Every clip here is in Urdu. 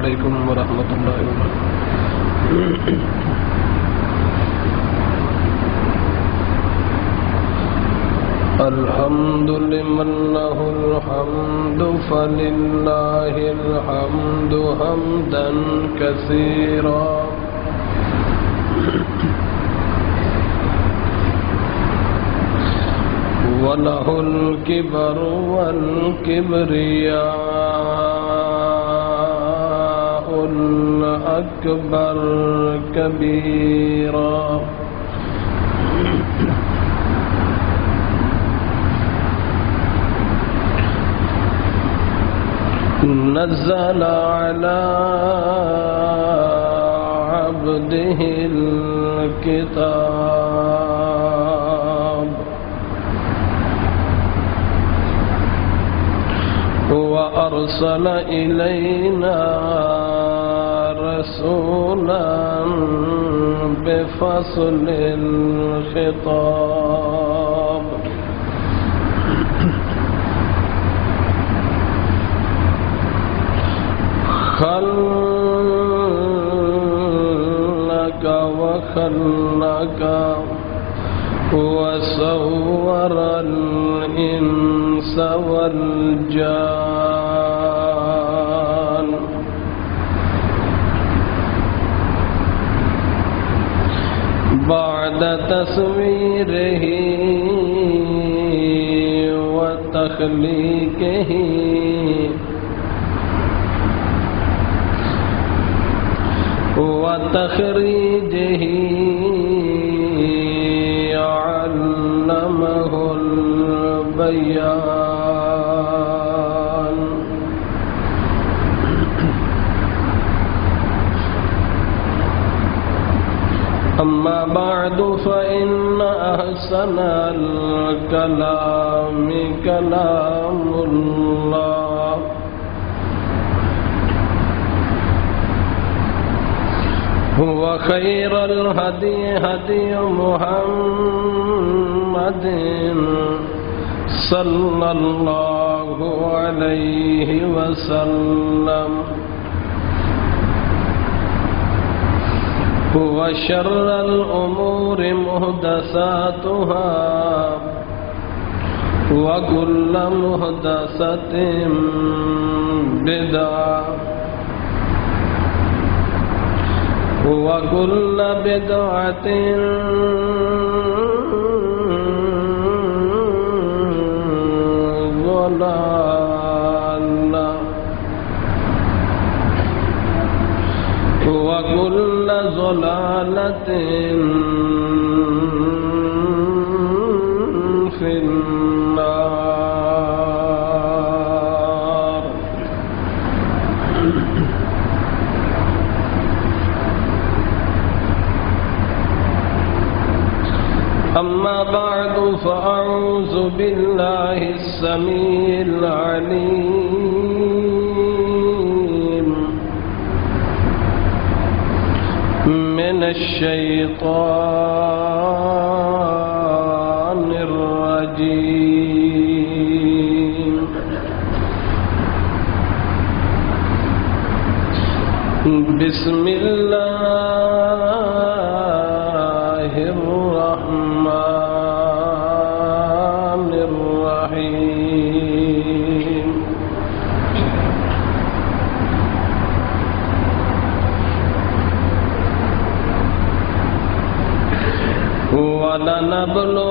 علیکم ورحمۃ اللہ وبرکاتہ۔ الحمد لمن له الحمد فللہ الحمد حمدا کثیرا وَلَهُ الْكِبْرُ وَالْكِبْرِيَاءُ الْأَكْبَرُ كَبِيرًا نزل على عبده الكتاب وأرسل إلينا رسولا بفصل الخطاب خلق وخلق وصور الإنس والجان بعد تصويره وتخليقه وتخريجه علمه البيان أما بعد فإن أحسن الكلام كلام الله وخير الهدي هدي محمد صلى الله عليه وسلم وشر الأمور محدثاتها وكل محدثة بدعة وكل بدعة ضلالة وكل ضلالة في النار. أما بعد فأعوذ بالله السميع العليم من الشيطان الرجيم. بسم الله الرحمن الرحيم.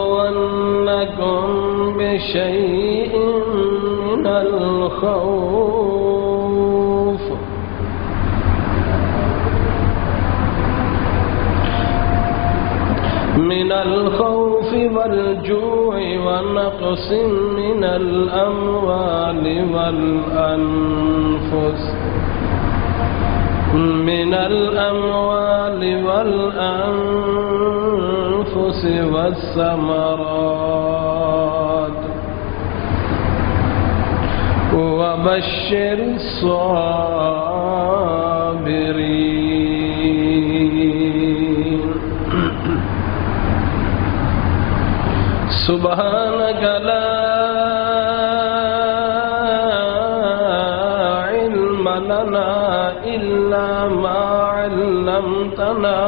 ولنبلونكم بشيء من الخوف والجوع ونقص من الأموال والأنفس والثمرات وبشر الصابرين. سبحانك لا علم لنا إلا ما علمتنا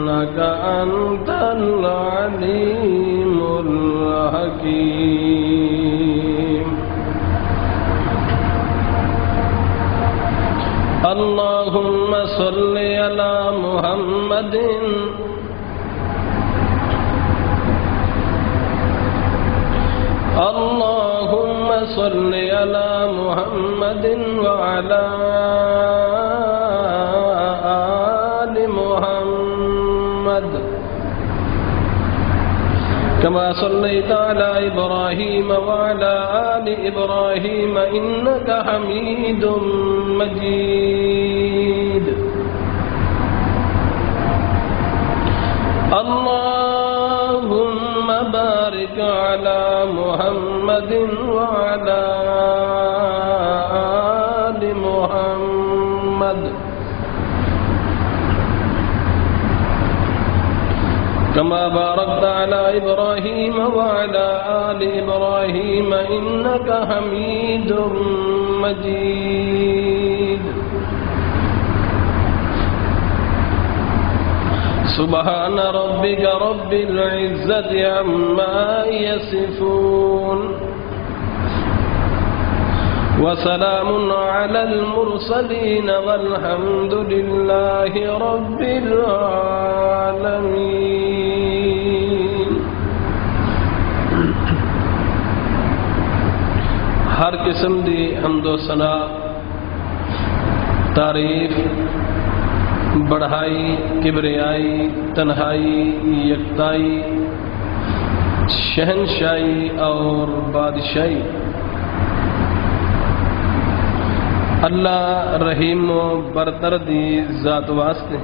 إنك أنت العليم الحكيم. اللهم صل على محمد اللهم صل على محمد وعلى آل محمد كما صليت على إبراهيم وعلى آل إبراهيم إنك حميد مجيد. اللهم بارك على محمد وعلى آل محمد كما باركت على إبراهيم وعلى آل إبراهيم إنك حميد مجيد. سبحان ربك رب العزة عما يصفون وسلام على المرسلين والحمد لله رب العالمين. ہر قسم دی حمد و ثنا تعریف بڑھائی کبریائی تنہائی یکتائی شہنشاہی اور بادشاہی اللہ رحیم و برتر دی ذات واسطے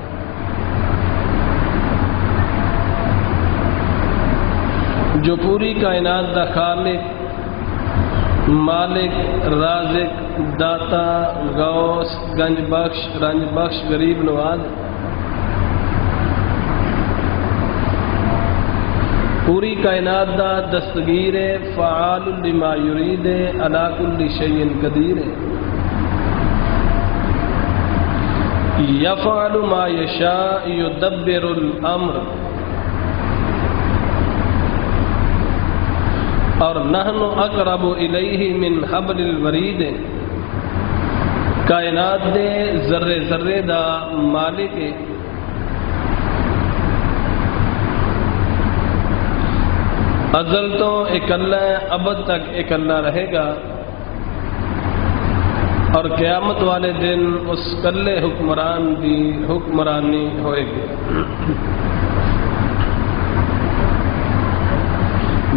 جو پوری کائنات دا خالق مالک رازق داتا غوث گنج بخش رنج بخش غریب نواز پوری کائنات دا دستگیر فعال لما یرید علی کل شیء قدیر یفعل ما یشاء یدبر الامر اور نحن اقرب الیہ من حبل الورید کائنات دے ذرے ذرے دا مالک ازل تو اکلا ہے ابد تک اکلا رہے گا اور قیامت والے دن اس کلے حکمران دی حکمرانی ہوئے گی.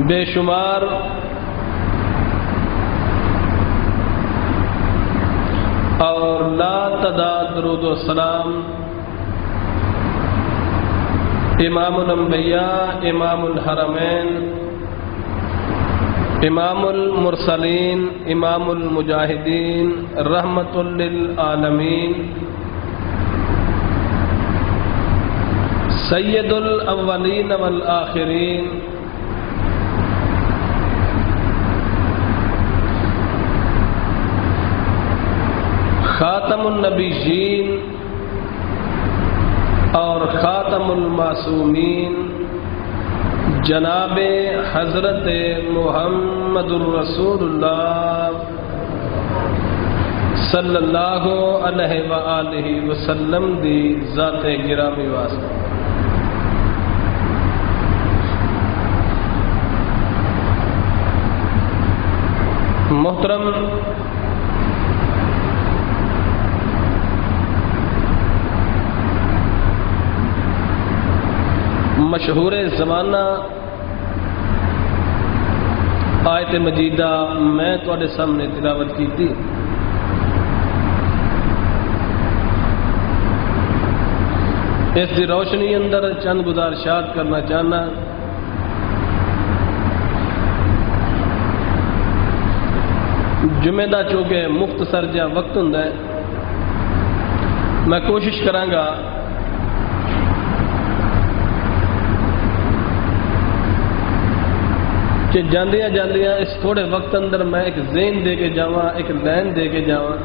بے شمار اور لا تعداد درود و سلام امام الانبیاء امام الحرمین امام المرسلین امام المجاہدین رحمت للعالمین سید الاولین والآخرین خاتم النبیین اور خاتم المعصومین جناب حضرت محمد الرسول اللہ صلی اللہ علیہ وآلہ وسلم دی ذات گرامی واسطے. محترم مشہور زمانہ آیت مجیدہ میں تواڈے سامنے تلاوت کی تھی. اس دی روشنی اندر چند گزارشات کرنا چاہنا. جمعہ دا چونکہ مختصر جا وقت ہوندا ہے میں کوشش کراں گا کہ جاندیاں جاندیاں اس تھوڑے وقت اندر میں ایک ذہن دے کے جاواں، ایک لائن دے کے جاواں۔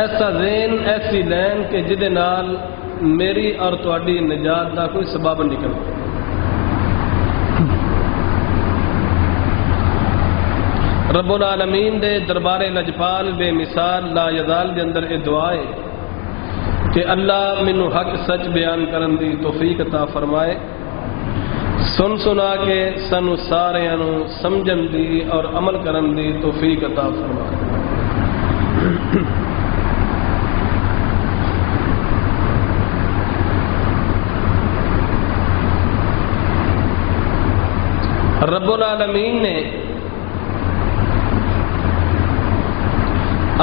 ایسا ذہن، ایسی لائن کہ جدے نال میری اور تہاڈی نجات دا کوئی سبب نکل۔ رب العالمین دے دربار لجپال بے مثال لا یزال دے اندر اے دعا ہے کہ اللہ مینوں حق سچ بیان کرن دی توفیق عطا فرمائے، سن سنا کے سانو ساریاں نوں سمجھن دی اور عمل کرن دی توفیق عطا فرمائے۔ رب العالمین نے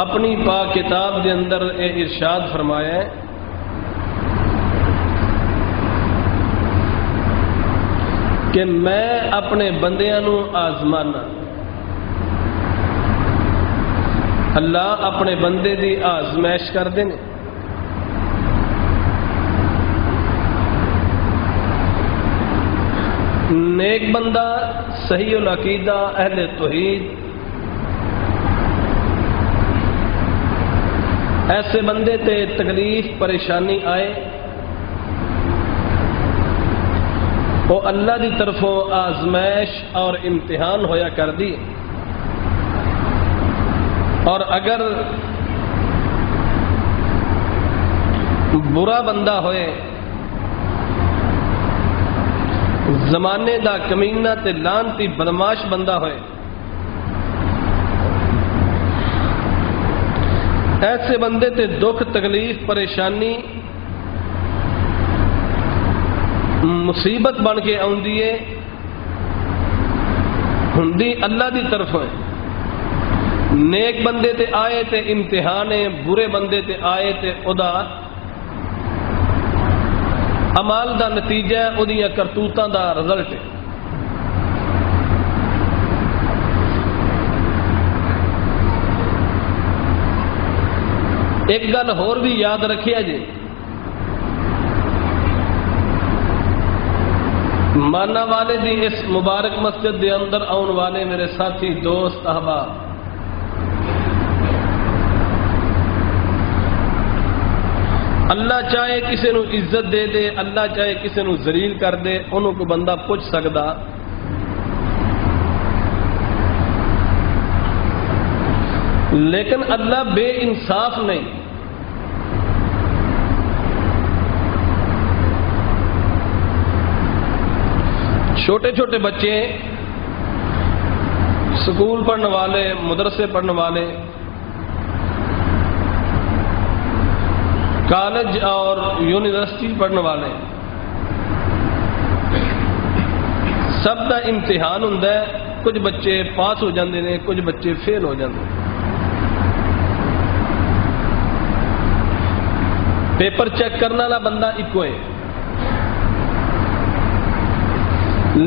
اپنی پاک کتاب دے اندر اے ارشاد فرمایا ہے کہ میں اپنے بندیاں نوں آزمانا۔ اللہ اپنے بندے دی آزمائش کر دے۔ نیک بندہ، صحیح العقیدہ، اہل توحید، ایسے بندے تے تکلیف پریشانی آئے وہ اللہ دی طرفوں آزمائش اور امتحان ہویا کر دی، اور اگر برا بندہ ہوئے، زمانے دا کمینہ تے لعنتی بدماش بندہ ہوئے، ایسے بندے تے دکھ تکلیف پریشانی مصیبت بن کے آندی ہے، ہندی اللہ دی طرف ہے۔ نیک بندے تے آئے تے امتحان ہے، برے بندے تے آئے تے ادا عمال دا نتیجہ ہے، اودیاں کرتوتاں دا رزلٹ ہے۔ ایک گل ہور بھی یاد رکھیا جی، مانا والے دی اس مبارک مسجد دے اندر آن والے میرے ساتھی دوست احباب، اللہ چاہے کسی نو عزت دے دے، اللہ چاہے کسی نو ذلیل کر دے، انہوں کو بندہ پوچھ سکدا، لیکن اللہ بے انصاف نہیں۔ چھوٹے چھوٹے بچے، سکول پڑھنے والے، مدرسے پڑھنے والے، کالج اور یونیورسٹی پڑھنے والے، سب دا امتحان ہوندا ہے۔ کچھ بچے پاس ہو جاندے نے، کچھ بچے فیل ہو جاندے نے۔ پیپر چیک کرنے والا بندہ ایکو ہے،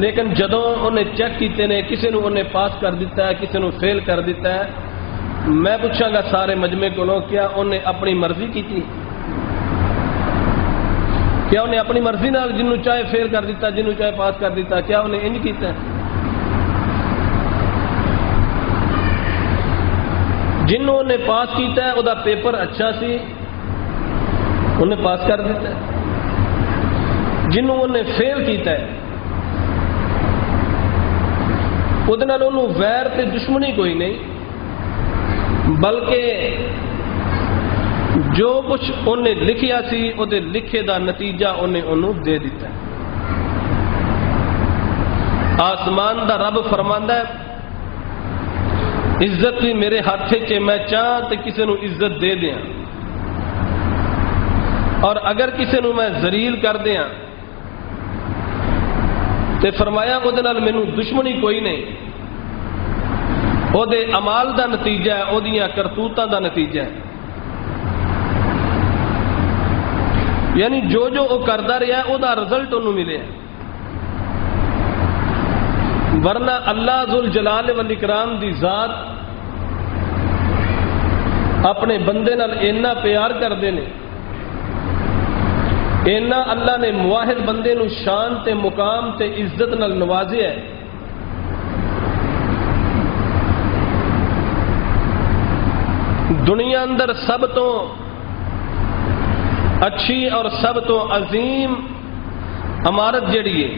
لیکن جدوں انہیں چیک کیتے نے، کسی نے انہیں پاس کر دیتا ہے، کسی نے فیل کر دیتا ہے، میں پوچھاں گا سارے مجمع کو، کیا انہیں اپنی مرضی کی تھی؟ کیا انہیں اپنی مرضی نال جنوں چاہے فیل کر دیتا، جنوں چاہے پاس کر دیتا؟ کیا انہیں انج کیتا ہے؟ جنوں انہیں پاس کیتا ہے، وہ پیپر اچھا سی، انہیں پاس کر دیتا ہے۔ جنوں انہیں فیل کیتا ہے، وہ ویر تے دشمنی کوئی نہیں، بلکہ جو کچھ انہیں لکھیا سی وہ لکھے دا نتیجہ انہیں دے دیتا ہے۔ آسمان دا رب فرماندا ہے عزت بھی میرے ہاتھ چ، میں چاہ تے کسی نو عزت دے دیاں، اور اگر کسی نو میں ذلیل کر دیاں تے فرمایا وہ مینوں دشمنی کوئی نہیں، وہ امال دا نتیجہ ہے، وہ کرتوتاں دا نتیجہ ہے۔ یعنی جو وہ کردا رہا وہ رزلٹ انہوں ملے، ورنہ اللہ ذوالجلال والاکرام دی ذات اپنے بندے نال اینا پیار کردے نے، اینا اللہ نے موحد بندے نو شان تے مقام تے عزت نال نوازیا ہے۔ دنیا اندر سب تو اچھی اور سب تو عظیم عمارت جڑی ہے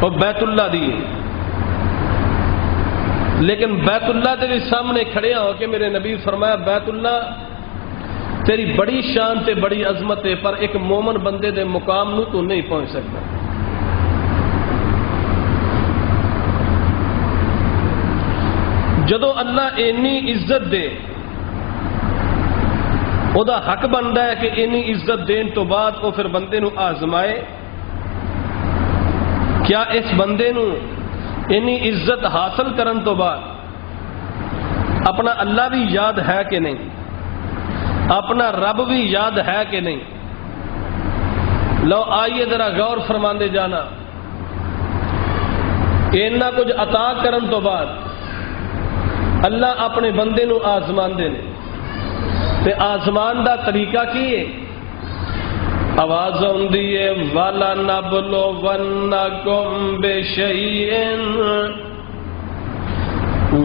وہ بیت اللہ دی ہے، لیکن بیت اللہ دے بھی سامنے کھڑے ہو کے میرے نبی فرمایا بیت اللہ تیری بڑی شان تے بڑی عظمت ہے، پر ایک مومن بندے دے مقام نو تو نہیں پہنچ سکتا۔ جدو اللہ اینی عزت دے، او دا حق بنتا ہے کہ اینی عزت دین تو بعد وہ پھر بندے نو آزمائے، کیا اس بندے نو اینی عزت حاصل کرن تو بعد اپنا اللہ بھی یاد ہے کہ نہیں، اپنا رب بھی یاد ہے کہ نہیں؟ لو آئیے ذرا غور فرماندے جانا، اینا کچھ عطا کرن تو بعد اللہ اپنے بندے نو آزمان دے نے، تے آزمان دا طریقہ کی ہے؟ آواز آندی ہے وَلَنَبْلُوَنَّكُمْ بِشَيْءٍ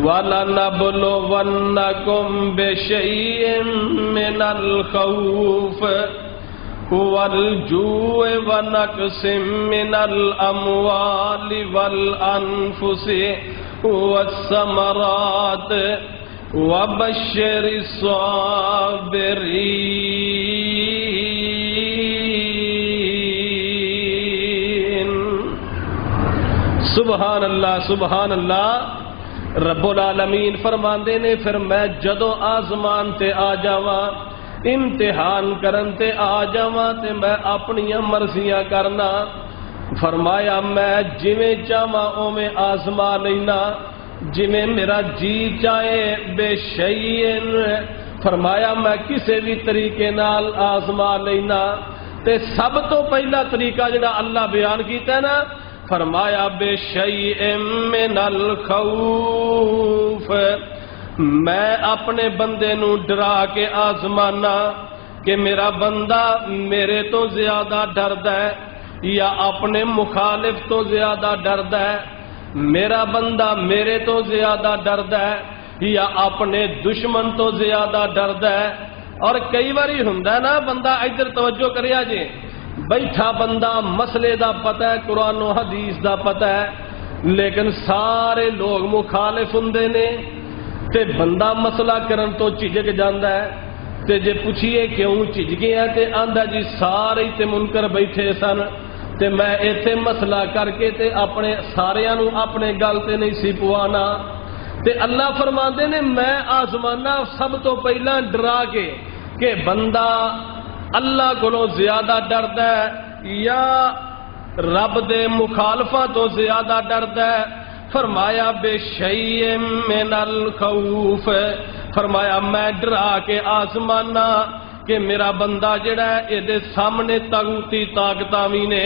وَلَنَبْلُوَنَّكُمْ بِشَيْءٍ مِّنَ الْخَوْفِ وَالْجُوعِ وَنَقْصٍ مِّنَ الْأَمْوَالِ وَالْأَنفُسِ وَالثَّمَرَاتِ وَبَشِّرِ الصَّابِرِينَ۔ سبحان اللہ سبحان اللہ۔ رب العالمین فرماندے نے پھر میں جدو آزمان تے آ جاواں، امتحان کرن تے آ جاواں تے میں اپنی مرضیاں کرنا، فرمایا میں جویں چاہواں اوویں آزما لینا، جویں میرا جی چاہے بے شیئن، فرمایا میں کسے بھی طریقے نال آزما لینا۔ تے سب تو پہلا طریقہ جڑا اللہ بیان کیتا ہے نا، فرمایا بے شیء من الخوف، میں اپنے بندے نو ڈرا کے آزمانا کہ میرا بندہ میرے تو زیادہ ڈردا ہے یا اپنے مخالف تو زیادہ ڈردا ہے، میرا بندہ میرے تو زیادہ ڈردا ہے یا اپنے دشمن تو زیادہ ڈردا ہے۔ اور کئی باری ہوندا ہے نا بندہ ادھر توجہ کریا جے، بیٹھا بندہ مسئلے دا پتہ ہے، قرآن و حدیث دا پتہ ہے، لیکن سارے لوگ مخالف ہوندے نے تے بندہ مسئلہ کرن تو جھجک جاندا ہے، تے جے پوچھئے کیوں جھجکے ہیں تے آندا جی سارے تے منکر بیٹھے سن تے میں ایتھے مسئلہ کر کے تے اپنے ساریاں نو اپنے گل تے نہیں سی پوانا۔ تے اللہ فرماندے نے میں آزمانا سب تو پہلا ڈرا کے کہ بندہ اللہ کولوں زیادہ ڈردا ہے یا رب دے مخالفاں تو زیادہ ڈردا ہے۔ فرمایا بے شیء من الخوف، فرمایا میں ڈرا کے آزمانا کہ میرا بندہ جڑا ہے یہ دے سامنے طاغوتی طاقتاں وی نے،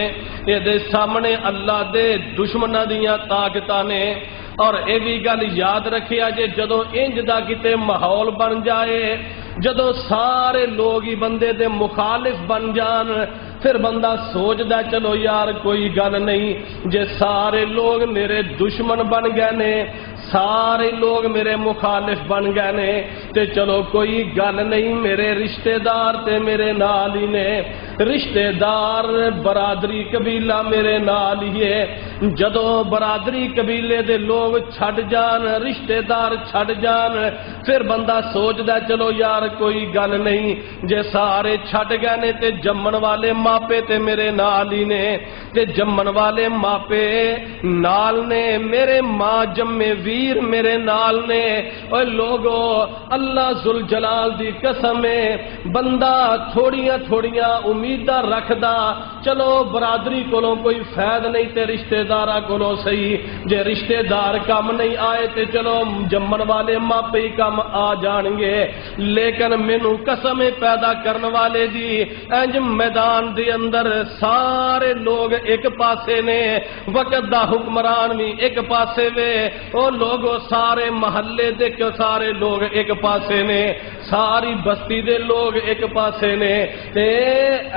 یہ دے سامنے اللہ دے دشمناں دیاں طاقتاں نے۔ اور اے بھی گل یاد رکھیا جے جدو انج دا کتے ماحول بن جائے، جدو سارے لوگ ہی بندے دے مخالف بن جان، پھر بندہ سوچدا چلو یار کوئی گل نہیں، جے سارے لوگ میرے دشمن بن گئے نے، سارے لوگ میرے مخالف بن گئے نے، تے چلو کوئی گل نہیں، میرے رشتہ دار تے میرے نال ہی نے، رشتہ دار برادری قبیلہ میرے نال ہی ہے۔ جدو برادری قبیلے دے لوگ چھڈ جان، رشتہ دار چھڈ جان، پھر بندہ سوچدا چلو یار کوئی گل نہیں، جے سارے چھڈ گئے نے تے جمن والے ماپے تے میرے نال ہی نے، تے جمن والے ماپے نال نے، میرے ماں جمے ویر میرے نال نے۔ اوے لوگو اللہ ذوالجلال دی قسم ہے، بندہ تھوڑیاں تھوڑیاں امیداں رکھدا، چلو برادری کولوں کوئی فائد نہیں تے رشتہ داراں کولوں صحیح، جے رشتہ دار کم نہیں آئے تے چلو جمن والے ماپے ہی کم آ جان گے، لیکن مینوں قسم پیدا کرن والے دی انج میدان دے اندر سارے لوگ ایک پاسے نے، وقت دا حکمران بھی ایک پاسے وے، او لوگو سارے محلے دے سارے لوگ ایک پاسے نے، ساری بستی دے لوگ ایک پاسے نے، تے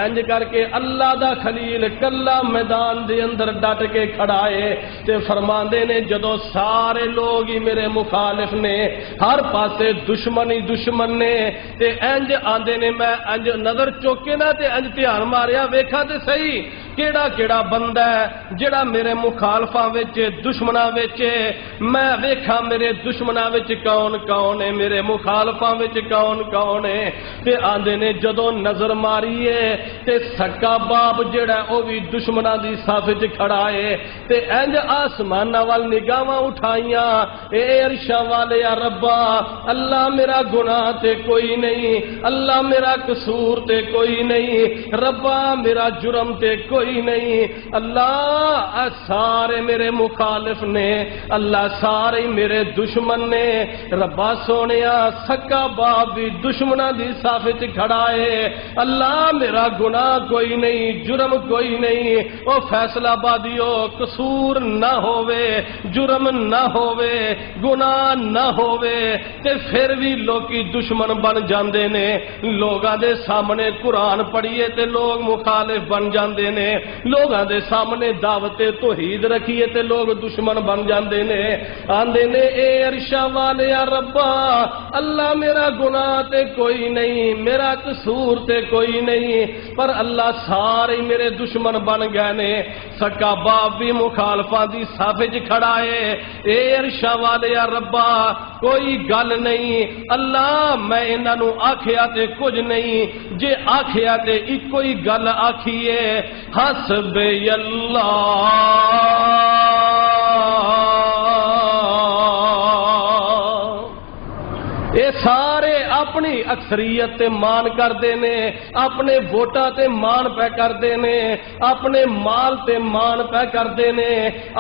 انج کر کے اللہ دا خلیل کلا میدان دے اندر ڈٹ کے کھڑا ہے تے فرماندے نے جدو سارے لوگ ہی میرے مخالف نے، ہر پاسے دشمن ہی دشمن نے، تے انج آندے نے میں انج نظر چوکے نہ تے انج دھیان ماریا ویکھا تے صحیح کیڑا کیڑا بندہ ہے جڑا میرے مخالفاں وچ دشمناں وچ، میں ویکھا میرے دشمناں وچ کون کون ہے، میرے مخالفاں وچ کون کون ہے، تے آندے نے جدوں نظر ماری ہے تے سکا باپ جڑا او بھی دشمناں دی صف وچ کھڑا ہے، تے انج آسماناں وال نگاہاں اٹھائیاں، اے عرشاں والے یا ربا اللہ میرا گناہ تے کوئی نہیں، اللہ میرا قصور تے کوئی نہیں، ربا میرا جرم تے کوئی نہیں، اللہ سارے میرے مخالف نے، اللہ سارے میرے دشمن نے، ربا سونیا سکا باپ بھی دشمناں دی صف وچ کھڑا ہے، اللہ میرا گناہ کوئی نہیں، جرم کوئی نہیں، او فیصلہ بادیو قصور نہ ہووے، جرم نہ ہووے، گناہ نہ ہووے، تے پھر بھی لوکی دشمن بن جاندے نے، لوگاں دے سامنے قرآن پڑھیے تے لوگ مخالف بن جاندے نے، لوگاں دے سامنے دعوت توحید رکھیے تے لوگ دشمن بن جاندے نے، آندے نے اے عرشاں والے یا ربا اللہ میرا گناہ تے کوئی نہیں، میرا قصور تے کوئی نہیں، پر اللہ سارے میرے دشمن بن گئے نے، سکا باپ بھی مخالفاں دی صف وچ کھڑا ہے، اے عرشاں والے یا ربا کوئی گل نہیں، اللہ میں انہاں نوں آکھیا تے کچھ نہیں، جے آکھیا تے ایکو ہی گل آکھیے حسبی اللہ، اے سارے اپنی اکثریت تے مان کردے نے، اپنے ووٹاں تے مان پہ کردے نے، اپنے مال تے مان پہ کردے نے،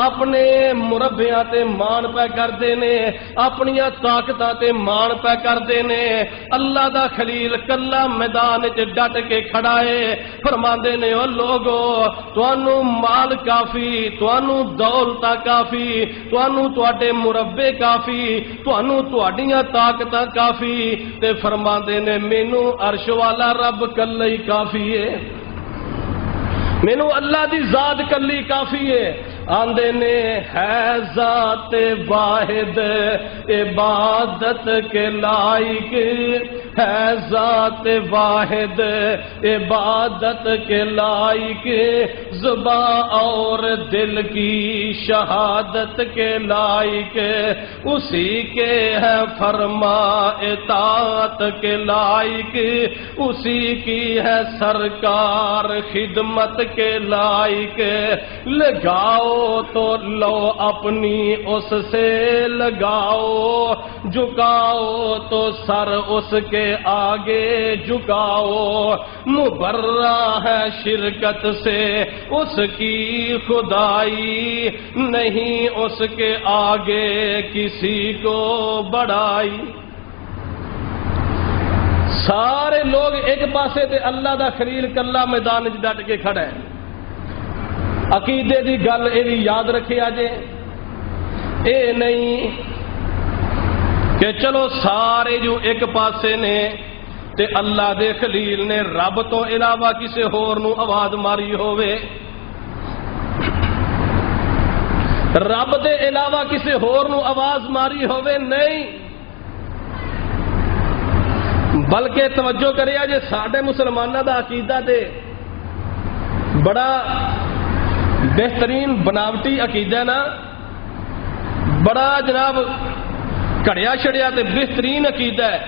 اپنے مربیاں تے مان پہ کردے نے، اپنیاں طاقتاں تے مان پہ کردے نے، اللہ دا خلیل کلا میدان وچ ڈٹ کے کھڑا ہے، فرماندے نے او لوگو تانوں مال کافی، تانوں دولت کافی، تانوں تواڈے مربے کافی، تانوں تواڈیاں طاقتاں کافی، تے فرماندے نے مینوں عرش والا رب کلے ہی کافی ہے، مینوں اللہ دی ذات کلی کافی ہے، آندے نے ہے ذات واحد عبادت کے لائق، ہے ذات واحد عبادت کے لائق، زباں اور دل کی شہادت کے لائق، اسی کے ہے فرما اطاعت کے لائق، اسی کی ہے سرکار خدمت کے لائق، لگاؤ تو لو اپنی اس سے لگاؤ، جھکاؤ تو سر اس کے آگے جھکاؤ، مبرہ ہے شرکت سے اس کی خدائی، نہیں اس کے آگے کسی کو بڑائی۔ سارے لوگ ایک پاسے تے اللہ دا خلیل کلا میدان وچ ڈٹ کے کھڑا ہے۔ عقیدے دی گل یہ بھی یاد رکھے آجے، اے نہیں کہ چلو سارے جو ایک پاسے نے تے اللہ دے خلیل نے رب تو علاوہ کسے ہور نو آواز ماری ہووے، رب دے علاوہ کسے ہور نو آواز ماری ہووے، نہیں، بلکہ توجہ کرے آجے ساڈے مسلمانوں دا عقیدہ تے بڑا بہترین بناوٹی عقیدہ نا، بڑا جناب کڑیا چھڑیا تے بہترین عقیدہ ہے،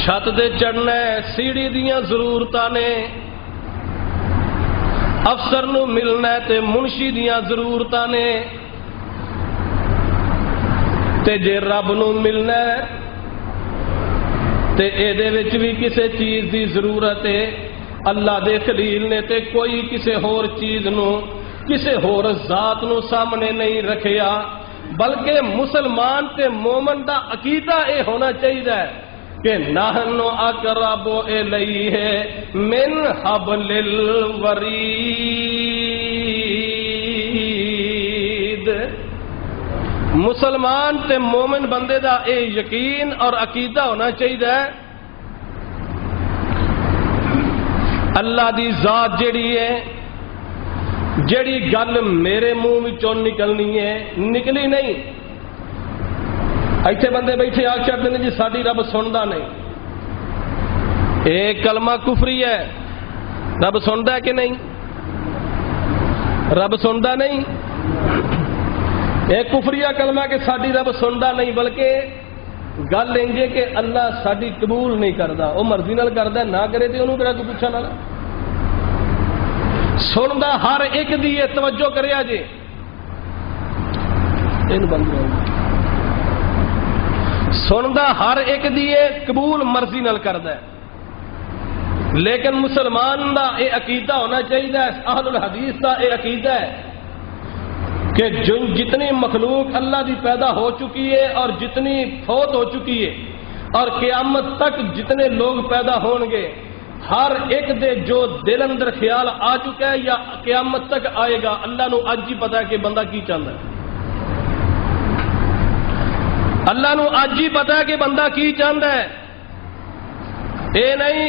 چھت دے چڑھنا ہے، سیڑھی دیاں ضرورتاں نے، افسر نو ملنا ہے تے منشی دیاں ضرورتاں نے، تے جے رب نو ملنا ہے تے اے دے وچ بھی کسے چیز دی ضرورت ہے، اللہ دے خلیل نے تے کوئی کسے ہور چیز نو کسے ہور ذات نو سامنے نہیں رکھیا، بلکہ مسلمان تے مومن دا عقیدہ اے ہونا چاہیے کہ نحن اقرب الیہ من حبل الورید، مسلمان تے مومن بندے دا اے یقین اور عقیدہ ہونا چاہیے اللہ دی ذات جیڑی ہے، جیڑی گل میرے منہ وچوں نکلنی ہے نکلی نہیں۔ ایتھے بندے بیٹھے آ چڑھتے ہیں جی ساڈی رب سندا نہیں، اے کلمہ کفری ہے۔ رب سندا ہے کہ نہیں؟ رب سندا نہیں، اے کفریہ کلمہ کہ ساڈی رب سندا نہیں، بلکہ گل انج ہے کہ اللہ ساڈی قبول نہیں کردا، وہ مرضی نال کردا، نہ کرے تے انہوں کہڑا کوئی پوچھن والا۔ سندا ہر ایک دی ہے، توجہ کریا جی بند سندا ہر ایک دی ہے، قبول مرضی نال کردا ہے۔ لیکن مسلمان دا اے عقیدہ ہونا چاہیے، اہل الحدیث دا اے عقیدہ ہے کہ جتنی مخلوق اللہ دی پیدا ہو چکی ہے اور جتنی فوت ہو چکی ہے اور قیامت تک جتنے لوگ پیدا ہون گے، ہر ایک دے جو دل اندر خیال آ چکا ہے یا قیامت تک آئے گا، اللہ نو اج ہی پتا ہے کہ بندہ کی چاہتا ہے۔ اللہ نو اج ہی پتا ہے کہ بندہ کی چاہتا ہے۔ اے نہیں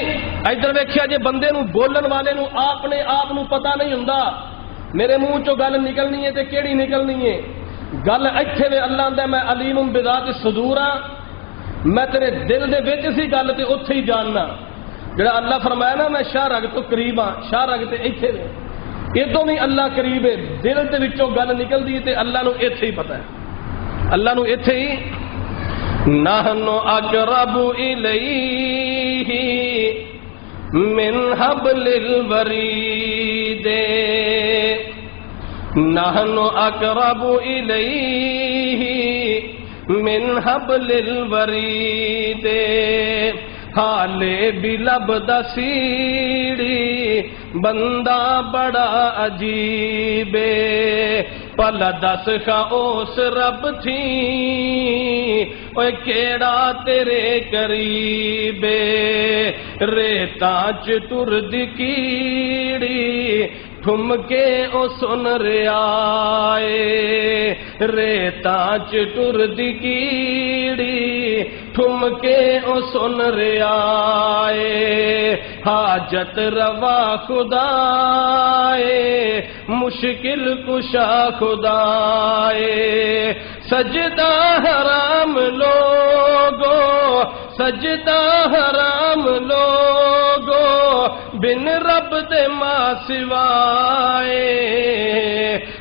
ادھر ویکھیا جے بندے نو بولن والے نو اپنے آپ نو پتا نہیں ہوندا میرے منہ چو گل نکلنی ہے تے کیڑی نکلنی ہے۔ گل ایتھے وے اللہ آندا میں علیم بذات الصدور ہاں، میں تیرے دل دے وچ سی گل تے اوتھے ہی جاننا۔ جڑا اللہ فرمایا نا میں شاہ رگ تو قریب ہاں، شاہ رگ تے ایتھے وے، ادوں بھی اللہ قریب ہے، دل دے وچوں گل نکلدی تے اللہ نو ایتھے ہی پتہ ہے، اللہ نو ایتھے ہی۔ نحن اقرب الیہ من حبل الورید، نحن اقرب الیہ من حبل الورید، حالے بھی لب دا سیڑھی بندہ بڑا عجیب، پلا دس کا اس رب تھی اوے کیڑا تیرے قریب، ریتاں چ ٹر دی کیڑی ٹھم کے او سن رہا ہے، ریتاں چ ٹر دی کیڑی ٹھم کے او سن رہا ہے، حاجت روا خدا ہے مشکل کشا خدا ہے، سجدہ حرام لوگو سجدہ حرام لوگو بن رب دے ماں سوائے،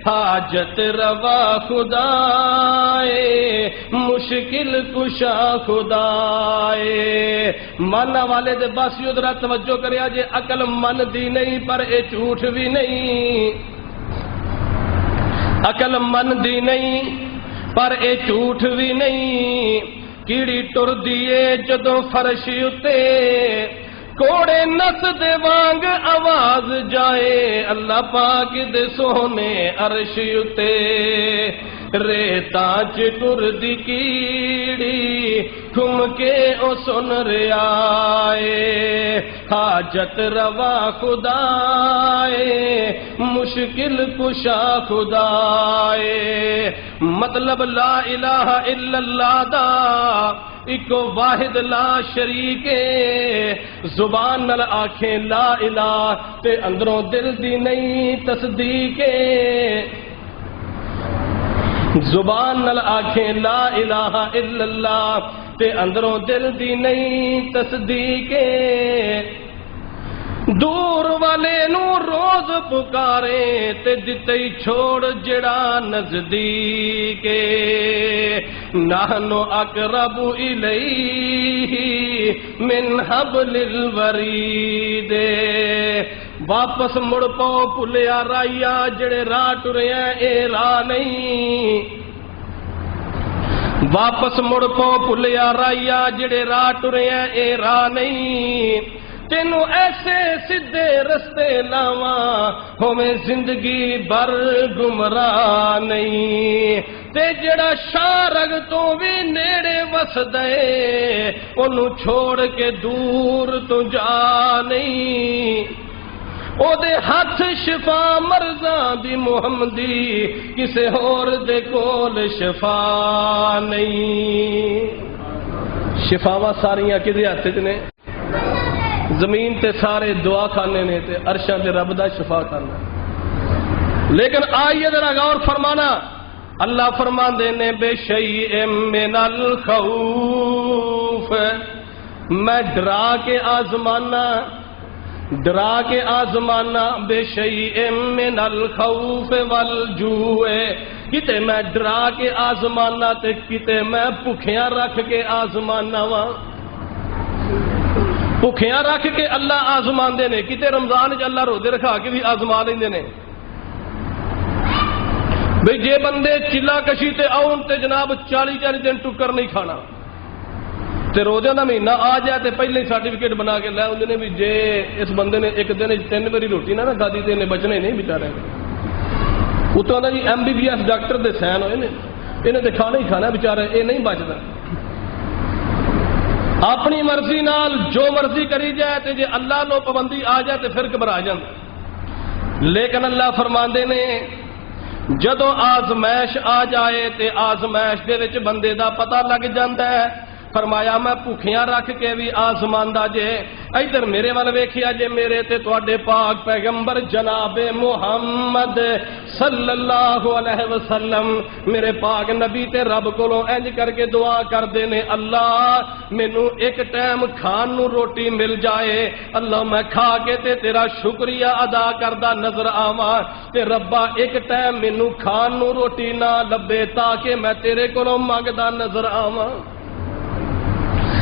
حاجت روا خدا ہے مشکل کشا خدا ہے۔ ماننا والے دے بس ذرا توجہ کریا جے، عقل من دی نہیں پر اے جھوٹ بھی نہیں، عقل من دی نہیں پر اے جھوٹ بھی نہیں، کیڑی ٹر دیے جدوں فرش اتے کوڑے نس دے وانگ آواز جائے، اللہ پاک دے سونے عرش اتے، ریتاں چ ٹر دی کیڑی ٹھم کے او سن رہا ہے، حاجت روا خدا ہے مشکل کشا خدا ہے۔ مطلب لا الہ الا اللہ دا ایکو واحد لا شریک ہے، زبان نال آکھیں لا الہ تے اندروں دل دی نہیں تصدیق ہے، زبان نال آکھیں لا الہ الا اللہ تے اندروں دل دی نہیں تصدیق ہے، دور والے نو روز پکارے تے دتے ہی چھوڑ جڑا نزدیک، نحن اقرب الیہ من حبل الورید، واپس مڑ پو پلیا رائیا جڑے راہ ٹرے ہیں اے راہ نہیں، واپس مڑ پو پلیا رائیا جڑے راہ ٹرے ہیں اے راہ نہیں، تینوں ایسے سدھے رستے لاواں ہوویں زندگی بھر گمراہ نہیں، تے جڑا شاہ رگ تو بھی نیڑے وسدا اے اونوں چھوڑ کے دور تو جا نہیں، او دے ہاتھ شفا مرضاں دی محمدی کسے ہور دے کول شفا نہیں شفاواں ساریاں کدے ہاتھ چ نے زمین تے سارے دعا خانے نے تے عرشاں تے رب دا شفا کرنا لیکن آئیے ذرا غور فرمانا اللہ فرماندے نے بے شیء من الخوف میں ڈرا کے آزمانا بے شیء من الخوف والجوع کتے میں ڈرا کے آزمانا تے کتے میں بھکھیاں رکھ کے آزمانا وا بھکھیاں رکھ کے اللہ آزمان دے نے کتے رمضان چ اللہ روزے رکھا کے بھی آزما لیندے نے بھئی جے بندے چلا کشی تے آؤن تے جناب 40 دن ٹکر نہیں کھانا تے روزے دا مہینہ آ جائے تے پہلے ہی سرٹیفکیٹ بنا کے لے آندے نے بھی جے اس بندے نے ایک دن 3 باری روٹی نہ کھادی تے انہیں بچنے نہیں بیچارے اتوں دا جی MBBS ڈاکٹر دے سین ہوئے نے انہیں تے کھانا ہی کھانا بیچارے یہ نہیں بچتا اپنی مرضی نال جو مرضی کری جائے تے جے اللہ نو پابندی آ جائے تے پھر گھبرا جاندے لیکن اللہ فرماندے نے جدوں آزمائش آ جائے تے آزمائش دے وچ بندے دا پتہ لگ جاندا ہے فرمایا میں بھکھیاں رکھ کے بھی آزماندا جے ادھر میرے ول ویکھیا جے میرے تے تواڈے پاک پیغمبر جناب محمد صلی اللہ علیہ وسلم میرے پاک نبی تے رب کولوں انج کر کے دعا کردے نے اللہ مینوں ایک ٹائم کھان نو روٹی مل جائے اللہ میں کھا کے تے تیرا شکریہ ادا کردا نظر آواں تے ربا ایک ٹائم مینوں کھان نو روٹی نہ لبے تاکہ میں تیرے کولوں منگدا نظر آواں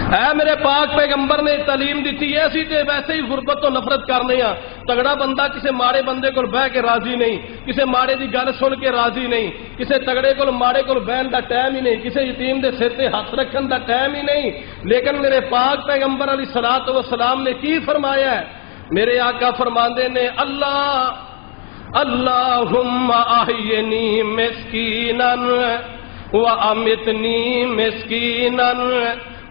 اے میرے پاک پیغمبر نے تعلیم دیتی ہے اسی تے ویسے ہی غربت تو نفرت کرنے ہاں تگڑا بندہ کسے ماڑے بندے کول بہ کے راضی نہیں کسے ماڑے دی گل سن کے راضی نہیں کسے تگڑے کول ماڑے کول بہن دا ٹائم ہی نہیں کسے یتیم دے سر تے ہاتھ رکھن دا ٹائم ہی نہیں لیکن میرے پاک پیغمبر علیہ الصلوۃ والسلام نے کی فرمایا ہے میرے آقا فرماندے نے اللہم احینی مسکینا وامتنی مسکینا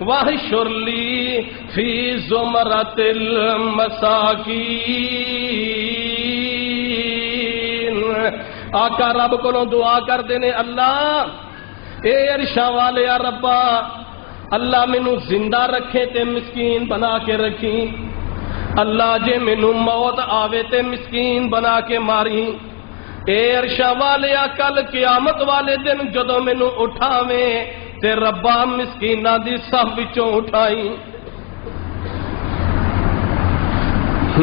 واحشر لی فی زمرۃ المساکین آقا رب کو دعا کر دینے اللہ اے عرشاں والے یا ربا اللہ مینوں زندہ رکھے تے مسکین بنا کے رکھی اللہ جے مینوں موت آوے تے مسکین بنا کے ماری اے عرشاں والے یا کل قیامت والے دن جدوں مینوں اٹھاویں تے ربا مسکیناں دی صف وچوں اٹھائی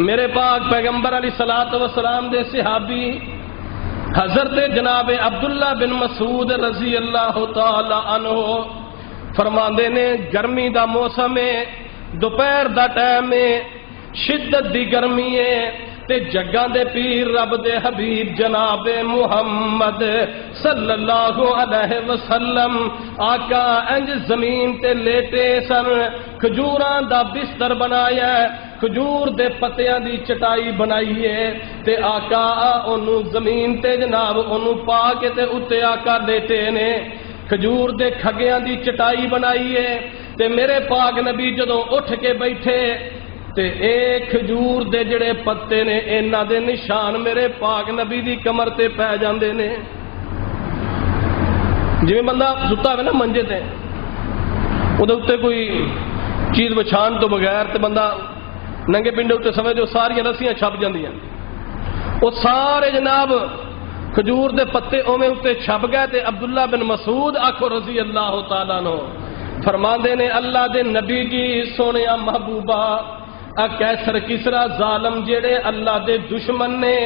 میرے پاک پیغمبر علیہ الصلوۃ والسلام دے صحابی حضرت جناب عبداللہ بن مسعود رضی اللہ تعالی عنہ فرماندے نے گرمی دا موسم ہے دوپہر دا ٹائم ہے شدت دی گرمی ہے تے جگاں دے پیر رب دے حبیب جناب محمد صلی اللہ علیہ وسلم آقا انج زمین تے لیٹے سن کھجوراں دا بستر بنایا کھجور دے پتیاں دی چٹائی بنائی ہے تے آقا اونوں زمین تے جناب اونوں پا کے تے اتے آقا لیٹے نے کھجور دے کھگیاں دی چٹائی بنائی ہے تے میرے پاک نبی جدوں اٹھ کے بیٹھے تے ایک کھجور دے جڑے پتے نے انہاں دے نشان میرے پاک نبی دی کمر تے پے جاندے نے جویں بندہ ستا ہوئے نا منجے تے اودے اوتے کوئی چیز بچھان تو بغیر تے بندہ ننگے پنڈے اوتے سمجھو ساری رسیاں چھپ جاندیاں او سارے جناب کھجور دے پتے اوویں اوتے چھپ گئے تے عبداللہ بن مسعود آکھو رضی اللہ تعالیٰ عنہ فرماندے نے اللہ دے نبی جی سونیا محبوبہ کیسر کسرا ظالم جڑے اللہ دے دشمن نے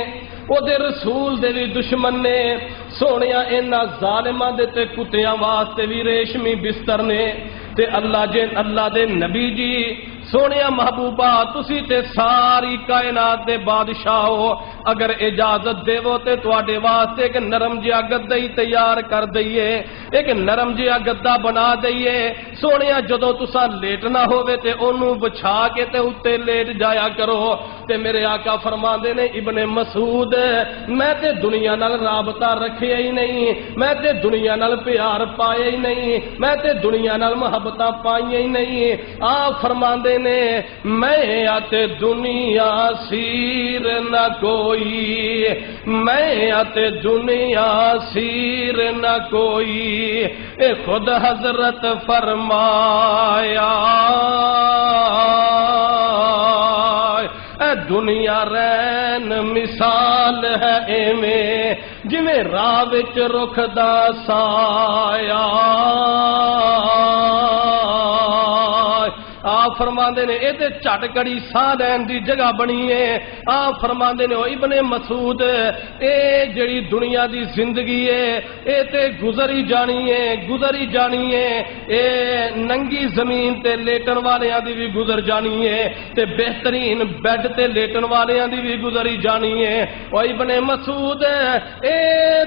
او دے رسول دے بھی دشمن نے سونیا انہاں ظالماں دے تے کتیاں واسطے بھی ریشمی بستر نے تے اللہ دے نبی جی سونیا محبوبہ تسی تے ساری کائنات دے بادشاہ ہو اگر اجازت دیو تے تواڈے واسطے ایک نرم جہا گدا ہی تیار کر دئیے ایک نرم جہا گدا بنا دئیے سونیا جدوں تساں لیٹنا ہووے تے اونوں بچھا کے تے اوتے لیٹ جایا کرو تے میرے آقا فرماندے نے ابن مسعود میں تے دنیا نال رابطہ رکھیا ہی نہیں میں تے دنیا نال پیار پایا ہی نہیں میں تے دنیا نال محبتاں پائیاں ہی نہیں آپ فرماندے نے میں آتے دنیا سیر نہ کوئی، میں آتے دنیا سیر نہ کوئی، اے خود حضرت فرمایا اے دنیا رین مثال ہے ایویں جویں راہ وچ رخ دا سایہ۔ آپ فرماندے نے اے تے جھٹ کڑی ساہ لین دی جگہ بنی ہے۔ آپ فرماندے نے او ابن مسعود اے جڑی دنیا دی زندگی ہے اے تے گزری جانی ہے، گزری جانی ہے، اے ننگی زمین تے لیٹن والیاں دی بھی گزر جانی ہے تے بہترین بیڈ تے لیٹن والیاں دی بھی گزری جانی ہے۔ او ابن مسعود اے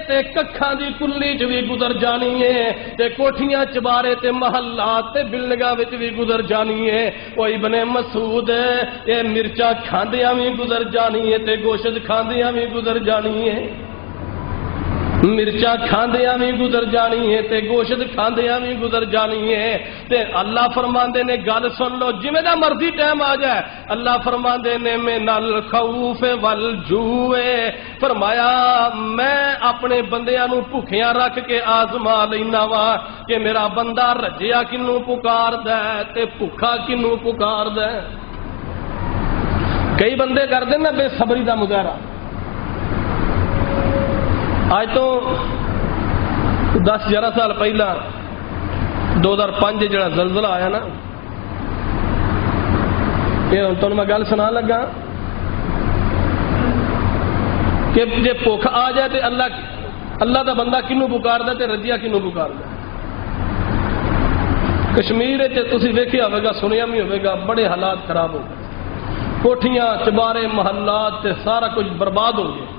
تے ککھاں دی کلی چ بھی گزر جانی ہے تے کوٹھیاں چبارے تے محلات تے بلڈنگاں وچ بھی گزر جانی ہے۔ او ابن مسعود اے مرچا کھاندیاں بھی گزر جانی ہے تے گوشت کھاندیاں بھی گزر جانی ہے، مرچا کھاندیاں بھی گزر جانی ہے تے گوشت کھاندیاں بھی گزر جانی ہے۔ تے اللہ فرماندے نے گل سن لو جویں دا مرضی ٹائم آ جائے، اللہ فرماندے نے من الخوف والجوع، فرمایا میں اپنے بندیاں نو بھکھیاں رکھ کے آزما لینا وا کہ میرا بندہ رجیا کنوں پکاردا ہے تے بھکھا کنوں پکاردا ہے۔ کئی بندے کردے نا بے صبری دا مظاہرہ۔ آج تو 10-11 سال پہلا 2005 جڑا زلزلہ آیا نا، یہ تمہیں میں گل سنا لگا کہ جے بھوک آ جائے تو اللہ دا بندہ کنوں پکاردا تے رجیا کنوں پکاردا۔ کشمیر تسی ویکھیا ہوئے گا، سنیا بھی ہوئے گا، بڑے حالات خراب ہو گئے، کوٹھیاں چبارے محلات تے سارا کچھ برباد ہو گیا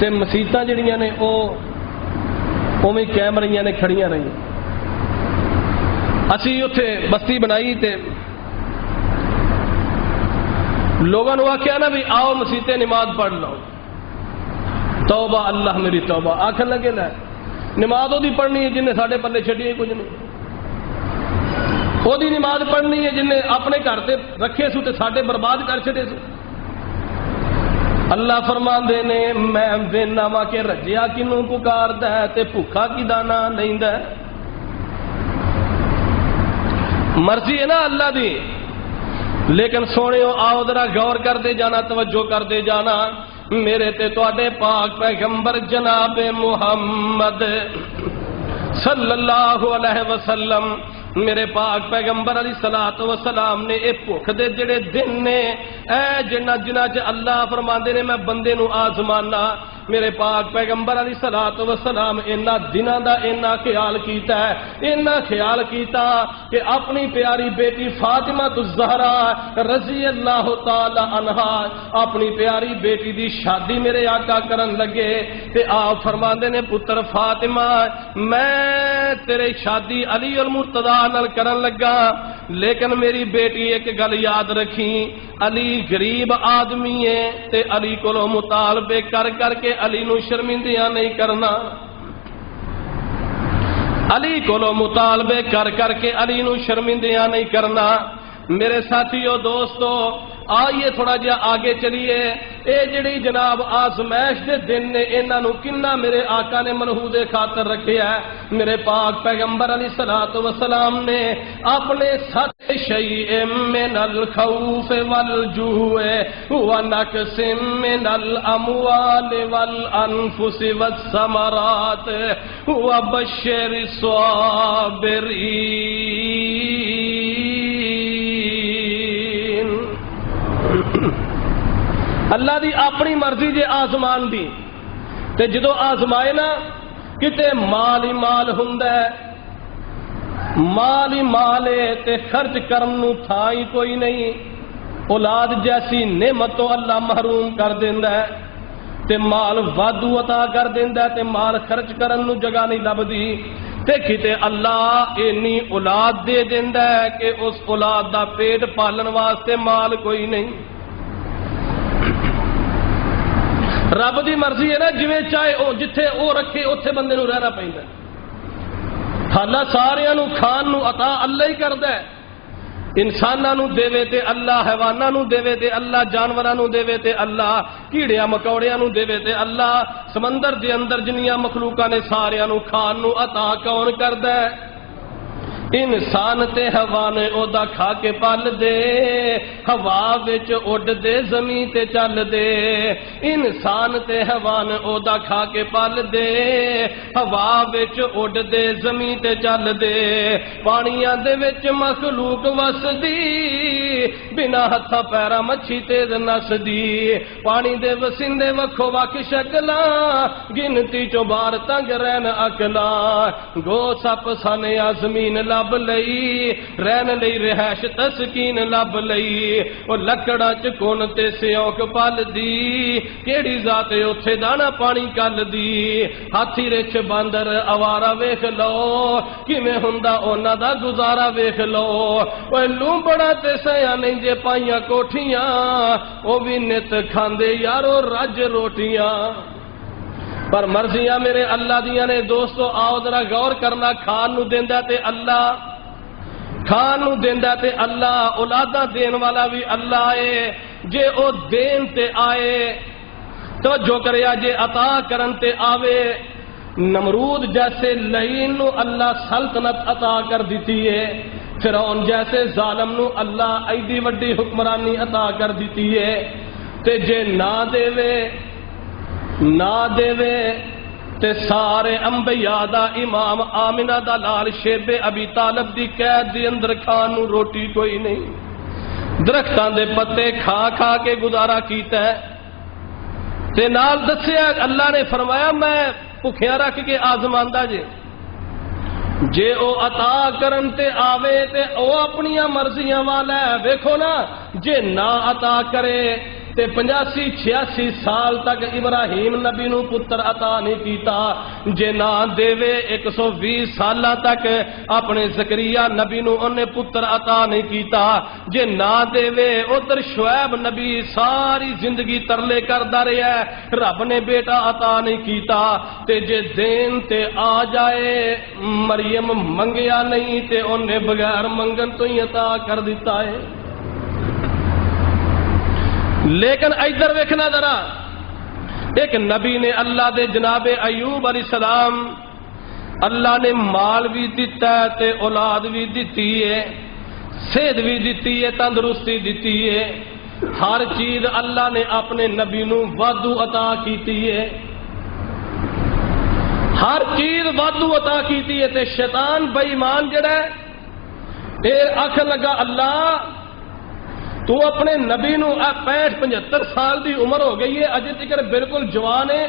تے مسیتاں جڑیاں نے اوویں قائم رہیاں نے، کھڑیاں رہیاں۔ اسی اتھے بستی بنائی تے لوگوں نے آخیا نا بھی آؤ مسیتے نماز پڑھ لو، توبہ اللہ میری توبہ، آخر لگے لے نماز وہی پڑھنی ہے جن نے ساڈے پلے چھڈی کچھ نہیں، وہی نماز پڑھنی ہے جن نے اپنے گھر تے رکھے سو تے ساڈے برباد کر چھڈے سو۔ اللہ فرماندے نے میں وینا وا کہ رجیا کنوں پکاردا ہے تے بھوکا کدا ناں لیندا ہے۔ مرضی ہے نا اللہ دی، لیکن سونےو آؤ ذرا غور کرتے جانا، توجہ کرتے جانا، میرے تے تواڈے پاک پیغمبر جناب محمد صلی اللہ علیہ وسلم، میرے پاک پیغمبر علیہ الصلوۃ والسلام نے اے بھوک دے جڑے دن نے اے جنہ چ اللہ فرماندے نے میں بندے نو آزمانا، میرے پاک پیغمبر علیہ الصلوۃ والسلام انہاں دناں دا انہاں خیال کیتا ہے، انہاں خیال کیتا کہ اپنی پیاری بیٹی فاطمہ الزہرا رضی اللہ تعالی عنہا اپنی پیاری بیٹی دی شادی میرے آقا کرن لگے تے آپ فرماندے نے پتر فاطمہ میں تیرے شادی علی المرتضی نال کرن لگا، لیکن میری بیٹی ایک گل یاد رکھی، علی غریب آدمی ہے تے علی کولو مطالبے کر کے علی نو شرمندیاں نہیں کرنا، علی کولو مطالبے کر کے علی نو شرمندیاں نہیں کرنا۔ میرے ساتھیو دوستو آئیے تھوڑا جہا آگے چلیے، اے جڑی جناب آزمائش دے دن نے انہاں نو کنا میرے آقا نے منحوس خاطر رکھے ہے۔ میرے پاک پیغمبر علیہ الصلوۃ والسلام نے اپنے 7 شیء من الخوف والجوع ونقص من الاموال والانفس والثمرات وبشر الصابرین۔ اللہ دی اپنی مرضی جے آزمان دی تے جدو آزمائے نا کتے مال ہی مال ہوندا ہے، مال ہی مال ہے تے خرچ کرن نو تھا ہی کوئی نہیں، اولاد جیسی نعمت تو اللہ محروم کر دیندا ہے تے مال وادو عطا کر دیندا ہے تے مال خرچ کرن نو جگہ نہیں لبدی تے کتے اللہ اینی اولاد دے دیندا ہے کہ اس اولاد دا پیٹ پالن واسطے مال کوئی نہیں۔ رب دی مرضی ہے نا، جویں چاہے او جتھے او رکھے اوتھے بندے نو رہنا پیندا ہے، حالہ ساریاں نو کھان نو عطا اللہ ہی کردا ہے، انساناں نو دیوے تے اللہ، حیواناں نو دیوے تے اللہ، جانوراں نو دیوے تے اللہ، کیڑیاں مکوڑیاں نو دیوے تے اللہ، سمندر دے اندر جنیاں مخلوقاں نے ساریاں نو کھان نو عطا کون کردا ہے؟ انسان تے ہوا نے او دا کھا کے پل دے، ہوا وچ اڈ دے زمین تے چل دے، انسان تے ہوا نے او دا کھا کے پل دے، ہوا وچ اڈ دے زمین تے چل دے، پانیاں دے وچ مخلوق وسدی، بنا ہتھاں پیراں مچھی تیز نسدی، پانی دے وسندے وکھو وکھ شکلاں، گنتی چوں بار تنگ رہن اکلاں، گو سپ سانیا زمین لب لئی، رہن لئی رہائش تسکین لب لئی، او لکڑاں چ کون تے سیوک پل دی، کیڑی ذات اوتھے دانا پانی کل دی، ہاتھی رچ باندر اوارا ویکھ لو، کیویں ہوندا انہاں دا گزارا ویکھ لو، اوے لومبڑا تے سیاں نہیں جے پائیاں کوٹھیاں، او وی نت کھاندے یارو رج روٹیاں، پر مرضیاں میرے اللہ دیاں نے دوستو، آؤ ذرا غور کرنا، کھان نو دیندا تے اللہ، کھان نو دیندا تے اللہ، اولاداں دین والا بھی اللہ ہے، جے او دین تے آئے توجہ کریا، جے عطا کرن تے آوے، نمرود جیسے لعین نو اللہ سلطنت عطا کر دیتی ہے، فرعون جیسے ظالم نو اللہ ایڈی وڈی حکمرانی عطا کر دیتی ہے، تے جے نہ دے تے سارے انبیاء دا امام آمنہ دا لال شیب ابی طالب دی قید دی اندر کھان نو روٹی کوئی نہیں، درختاں دے پتے کھا کھا کے گزارا کیتا ہے، تے نال دسیا اللہ نے فرمایا میں بھکھیاں رکھ کے آزماندا جے او عطا کرن تے آوے تے او اپنیاں مرضیاں والا ہے، ویکھو نا جے نہ عطا کرے تے 85-86 سال تک ابراہیم نبی نو پتر عطا نہیں کیتا، جے نہ دیوے 120 سالاں تک اپنے زکریا نبی نو انہیں پتر عطا نہیں کیتا، جے نہ دیوے ادھر شعیب نبی ساری زندگی ترلے کردا رہیا ہے، رب نے بیٹا عطا نہیں کیتا، تے جے دین تے آ جائے، مریم منگیا نہیں تے انہیں بغیر منگن تو ہی عطا کر دیتا ہے۔ لیکن ادھر ویکھنا ذرا، ایک نبی نے اللہ دے جناب ایوب علیہ السلام، اللہ نے مال بھی دیتا ہے تے اولاد بھی دیتی ہے، صحت بھی دیتی ہے، تندرستی دیتی ہے، ہر چیز اللہ نے اپنے نبی نو وادو عطا کیتی ہے، ہر چیز وادو عطا کیتی ہے، تے شیطان بے ایمان جڑا ہے اے آکھ لگا اللہ تو اپنے نبی نو 65-75 سال دی عمر ہو گئی ہے، اجے تک بالکل جوان ہے،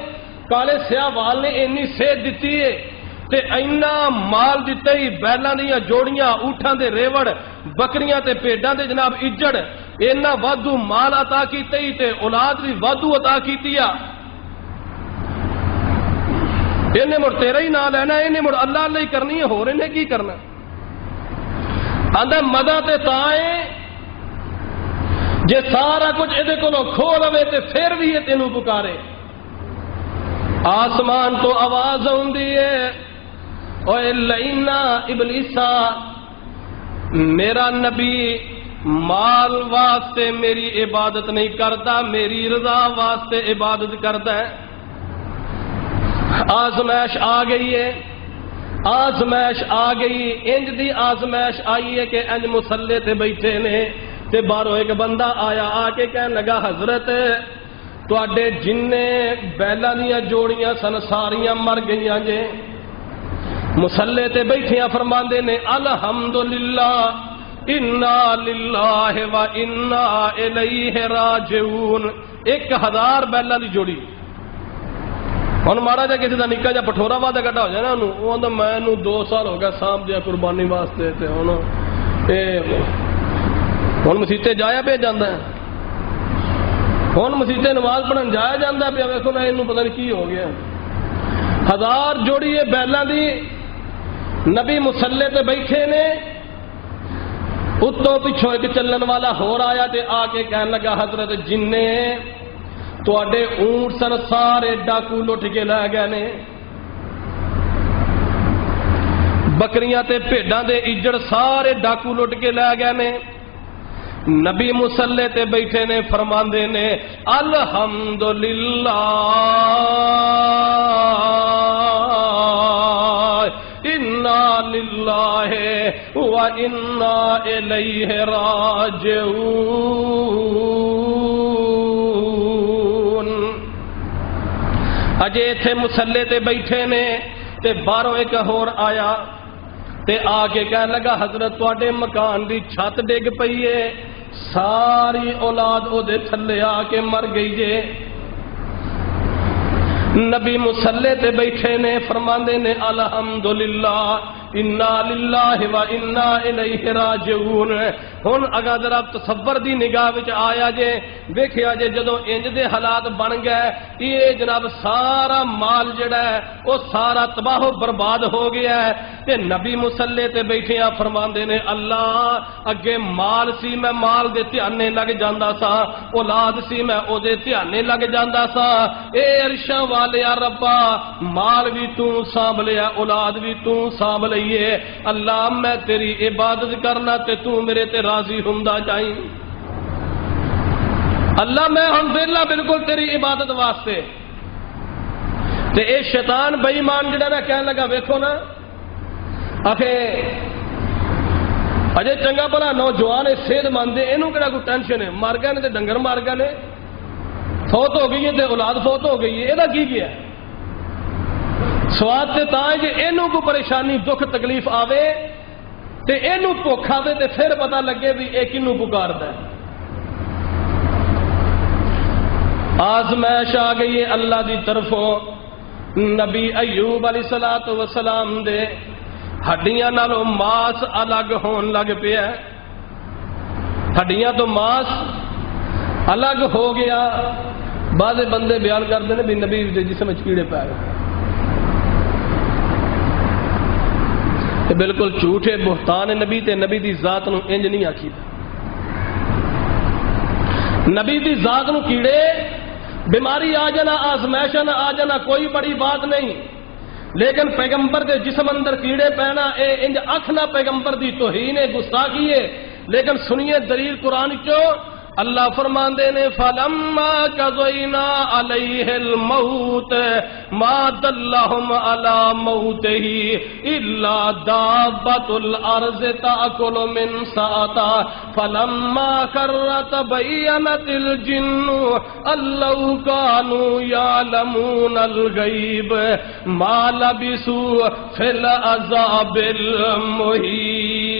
کالے سیاہ وال نے اینی صحت دیتی ہے تے اینا مال دیتے ہی، بیلاں دیاں جوڑیاں، اونٹاں دے ریوڑ، بکریاں تے پیڈاں دے جناب اجڑ، اینا وادو مال عطا کیتے ہی تے اولاد بھی وادو عطا کیتی ہے، انہیں مڑ تیرا ہی نہ لینا، انہیں مڑ اللہ اللہ ہی کرنی ہے، ہو رہے نے کی کرنا، آندہ مزہ تے تائیں جے سارا کچھ ادھے کو کھو لوے تے پھر بھی یہ تینوں پکارے، آسمان تو آواز ہوندی ہے، اوے لعینہ ابلیسا، میرا نبی مال واسطے میری عبادت نہیں کرتا، میری رضا واسطے عبادت کرتا ہے، آزمائش آ گئی ہے، آزمائش آ گئی، انج دی آزمائش آئی ہے کہ انج مسلے تے بیٹھے نے، تے باہروں ایک بندہ آیا، آ کے کہنے لگا حضرت تواڈے جننے بیلاں دیاں جوڑیاں سن ساریاں مر گئیاں جے، مسلے تے بیٹھیاں فرماندے نے الحمدللہ انا للہ و انا الیہ راجعون، 1000 بیلاں دی جوڑی، ہن ماڑا جا کسی دا نکا جا پٹھورا وا دا گڈا ہو جائے نا انہوں، وہ آندا میں انہوں 2 سال ہو گیا سانپ دیا قربانی واسطے، تے ہن مسیتے جایا پہ جاندہ ہے، ہن مسیتے نماز پڑھن جایا جاندہ پہ، ویکھو نا انہوں پتہ نہیں کی ہو گیا، 1000 جوڑی ہے بیلاں دی، نبی مسلے تے بیٹھے نے، اتوں پچھوں ایک چلن والا ہور آیا تے آ کے کہنے لگا حضرت جننے تواڈے اونٹ سن سارے ڈاکو لٹ کے لے گئے نے، بکریاں تے بھیڈاں دے اجڑ سارے ڈاکو لٹ کے لے گئے نے، نبی مسلے تے بیٹھے نے فرماندے نے الحمدللہ انا للہ و انا الیہ راجعون۔ اجے ایتھے مسلے تے بیٹھے نے تے باہروں ایک ہور آیا تے آ کے کہنے لگا حضرت تواڈے مکان دی چھت ڈگ پئی ہے، ساری اولاد او دے تھلے آ کے مر گئی جے۔ نبی مسلے تے بیٹھے نے فرماندے نے الحمدللہ انا للہ و انا الیہ راجعون۔ ہن اگر ذرا تصور دی نگاہ وچ آیا جے، ویکھیا جے جدوں انج دے حالات بن گئے، یہ جناب سارا مال جڑا ہے وہ سارا تباہ و برباد ہو گیا ہے، تے نبی مسلے تے بیٹھیا فرماندے نے اللہ اگے مال سی میں مال دے دھیانے لگ جاندا سا، اولاد سی میں او دے دھیانے لگ جاندا سا، اے عرشاں والیا ربا مال بھی تو سانبھ لیا اولاد بھی تو سانبھ لئیے، اللہ میں تیری عبادت کرنا تے تو میرے تے راضی ہوندا جائیں، اللہ میں ہن ویلا بالکل تیری عبادت واسطے۔ تے اے شیطان بے ایمان جڑا نا کہنے لگا ویکھو نا آخے اجے چنگا بھلا نوجوان صحت مند ہے، اینوں کیڑا کوئی ٹینشن ہے، مر گئے نے تے ڈنگر مر گئے نے، فوت ہو گئی ہے تے اولاد فوت ہو گئی ہے، یہ کی گیا سواد تے تاں جے اینوں کو پریشانی دکھ تکلیف آوے تے اینوں بھوک آوے تے پھر پتہ لگے بھی اے کینوں پکاردا ہے۔ آزمائش آ گئی ہے اللہ دی طرفوں، نبی ایوب علیہ السلام دے ہڈیاں نالوں ماس الگ ہون لگ پیا، ہڈیاں تو ماس الگ ہو گیا۔ بعض بندے بیان کرتے ہیں بھی نبی دے جسم وچ کیڑے پے گئے، بالکل جھوٹ ہے، بہتان ہے، نبی تے نبی دی ذات نو انج نہیں آکھی، نبی دی ذات نو کیڑے بیماری آ جانا آزمائشاں آ جانا کوئی بڑی بات نہیں، لیکن پیغمبر دے جسم اندر کیڑے پینا اے انج اکھنا پیغمبر دی توہین ہے، گستاخی ہے۔ لیکن سنیے دلیل قرآن چو اللہ فرماندے نے فَلَمَّا قَضَيْنَا عَلَيْهِ الْمَوْتَ مَا دَلَّهُمْ عَلَى مَوْتِهِ إِلَّا دَابَّةُ الْأَرْضِ تَأْكُلُ مِنْ سَأَتَهُ فَلَمَّا خَرَّ تَبَيَّنَتِ الْجِنُّ أَن لَّوْ كَانُوا يَعْلَمُونَ الْغَيْبَ مَا لَبِثُوا فِي الْعَذَابِ الْمُهِينِ۔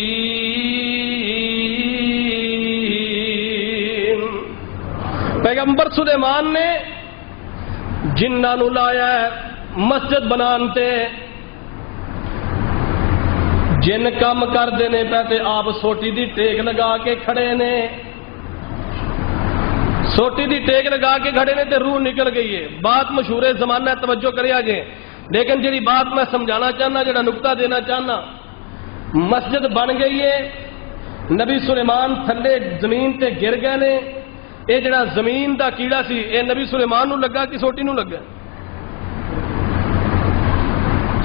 پیغمبر سلیمان نے جنہاں نو لایا ہے مسجد بنانتے، جن کام کر دینے پہتے آپ سوٹی دی ٹیک لگا کے کھڑے نے، سوٹی دی ٹیک لگا کے کھڑے نے تے روح نکل گئی ہے۔ بات مشہور زمانہ ہے، توجہ کریا جے، لیکن جڑی بات میں سمجھانا چاہنا، جڑا نقطہ دینا چاہنا، مسجد بن گئی ہے، نبی سلیمان تھلے زمین تے گر گئے نے، اے جڑا زمین دا کیڑا سی اے نبی سلیمان نو لگا کہ سوٹی نو لگا؟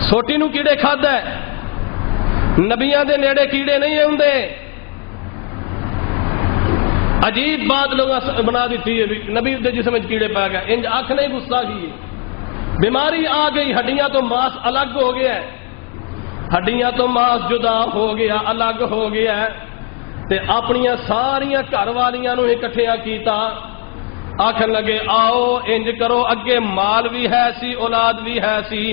سوٹی نو کیڑے کھادا ہے، نبیاں دے نیڑے کیڑے نہیں ہوندے۔ عجیب بات لوگاں بنا دیتی ہے، نبی دے جسم وچ کیڑے پا گئے، انج آنکھ نہیں گستاخی ہے۔ بیماری آ گئی، ہڈیاں تو ماس الگ ہو گیا ہے، ہڈیاں تو ماس جدا ہو گیا، الگ ہو گیا ہے، تے اپنیاں ساریاں گھر والیاں نو اکٹھیاں کیتا، آکھن لگے آؤ انج کرو، اگے مال بھی ہے سی، اولاد بھی ہے سی،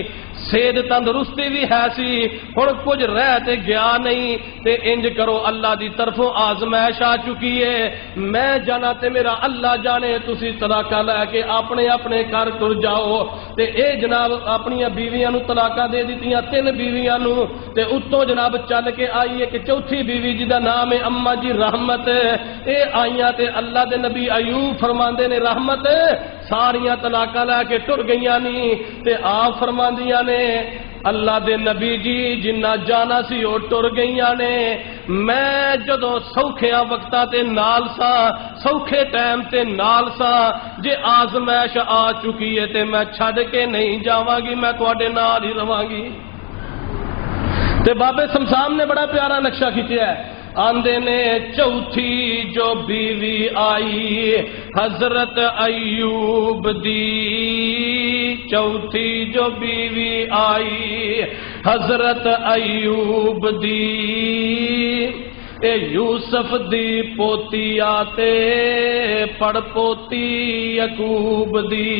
صحت تندرستی بھی ہے سی، ہن کچھ رہ تے گیا نہیں، تے انج کرو اللہ دی طرفوں آزمائش آ چکی ہے، میں جانا تے میرا اللہ جانے، تسی طلاقاں لے کے اپنے اپنے گھر ٹر جاؤ۔ تے اے جناب اپنیاں بیویاں نو طلاقاں دے دتیاں، 3 بیویاں نو، تے اتوں جناب چل کے آئی ہے کہ چوتھی بیوی جدا نام ہے اما جی رحمت، اے آئیاں تے اللہ دے نبی ایوب فرماندے نے رحمت ساریاں طلاقاں لے کے ٹر گئیاں نہیں، تے آپ فرماندیاں نے اللہ دے نبی جی جنہ جانا سی او ٹر گئیاں نے، میں جدوں سوکھیاں وقتاں تے نال سا، سوکھے ٹائم تے نال سا، جے آزمائش آ چکی ہے تے میں چھڈ کے نہیں جاواں گی، میں تواڈے نال ہی رہواں گی۔ تے بابے سمسام نے بڑا پیارا نقشہ کھچیا ہے، آندے نے چوتھی جو بیوی آئی حضرت ایوب دی، چوتھی جو بیوی آئی حضرت ایوب دی، اے یوسف دی پوتی آتے پڑ پوتی یعقوب دی،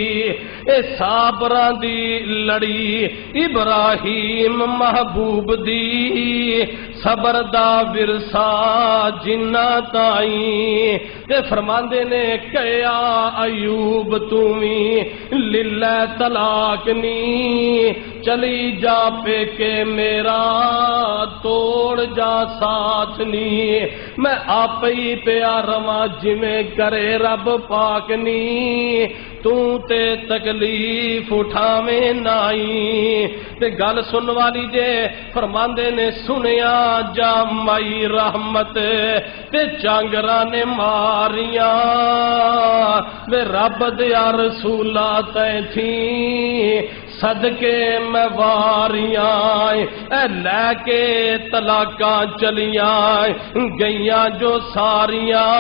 اے صابراں دی لڑی ابراہیم محبوب دی، صبر دا ورثہ جنہ تائیں تے فرماندے نے کیا ایوب تُویں للہ طلاق نی، چلی جا پے کے میرا توڑ جا ساتھ نی، میں آپ ہی پیا رواں جویں کرے رب پاک نی، تو تے تکلیف اٹھاویں نائی۔ تے گل سن والی جے فرماندے نے سنیا جا مائی رحمت تے چانگراں نے ماریاں، وے رب دیا رسولا تے تھی صدقے میں واریاں، اے لے کے طلاقاں چلیاں گئیاں جو ساریاں،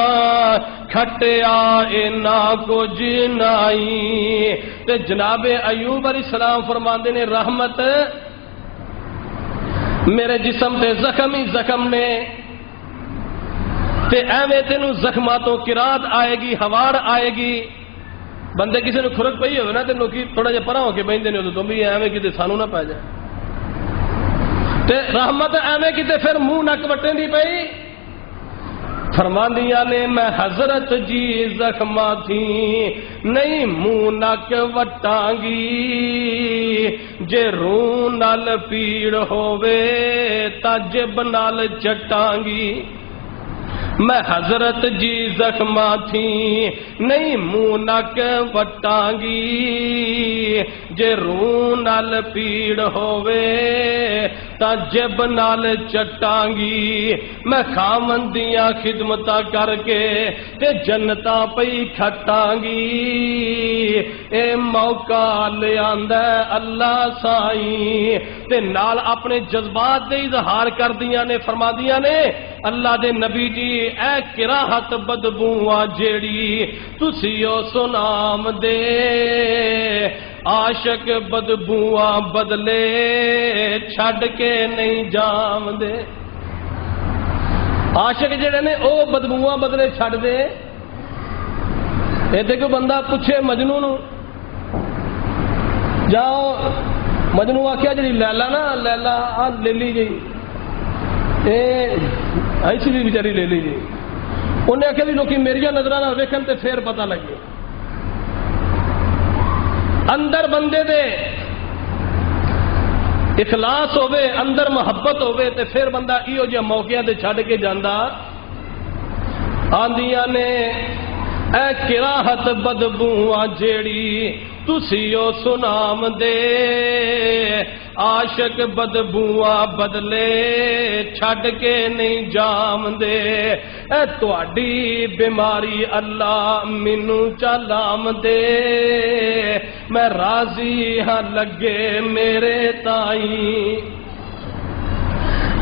کھٹیا اے نا کچھ نائی۔ تے جناب ایوب علیہ السلام فرماندے نے رحمت میرے جسم تے زخم ہی زخم نے، تے ایویں تینوں زخماتوں قرات آئے گی، ہواڑ آئے گی۔ بندے کسی نے کھرک پئی ہوئے نا تے لوکی تھوڑا جہا پرا ہو کے بہندے نے تو بھی ایویں کتے سانو نہ پی جائے، تے رحمت ایویں کتے پھر منہ نک وٹیں دی پئی۔ فرماندیاں نے میں حضرت جی زخماں تھی نہیں منہ نک وٹاں گی، جے روح نال پیڑ ہووے تا جب نال چٹاں گی، میں حضرت جی زخماں تھی نہیں منہ نک وٹاں گی، جے روح نال پیڑ ہووے تا جب نال چٹاں گی، میں خاوندیاں خدمتاں کر کے تے جنتاں پئی کھٹاں گی، اے موقع لے آندا اللہ سائیں، تے نال اپنے جذبات دے اظہار کر دیاں نے، فرما دیاں نے اللہ دے نبی جی اے کراہت بدبواں جیڑی تسیو سنام دے، عاشق بدبواں بدلے چھڈ کے نہیں جام دے، عاشق جڑے نے او بدبواں بدلے چھڈ دے۔ اے تے کوئی بندہ پوچھے مجنوں نو، جاؤ مجنوں آکھیا جڑی لیلا نا لیلا آ لیلی جی اے ایسی بھی بیچاری لے لی جی، انہیں آخیا بھی لوکی میری نظراں نال ویکھن تے پھر پتہ لگے۔ اندر بندے دے اخلاص ہوے، اندر محبت ہوے تے پھر بندہ ایہو جہے موقعہ تے چھڈ کے جاندا۔ آندیاں نے اے کراہت بدبواں جیڑی تسیو سنام دے، عاشق بدبواں بدلے چھڈ کے نہیں جام دے، اے تہاڈی بیماری اللہ مینوں چلام دے، میں راضی ہاں لگے میرے تائیں۔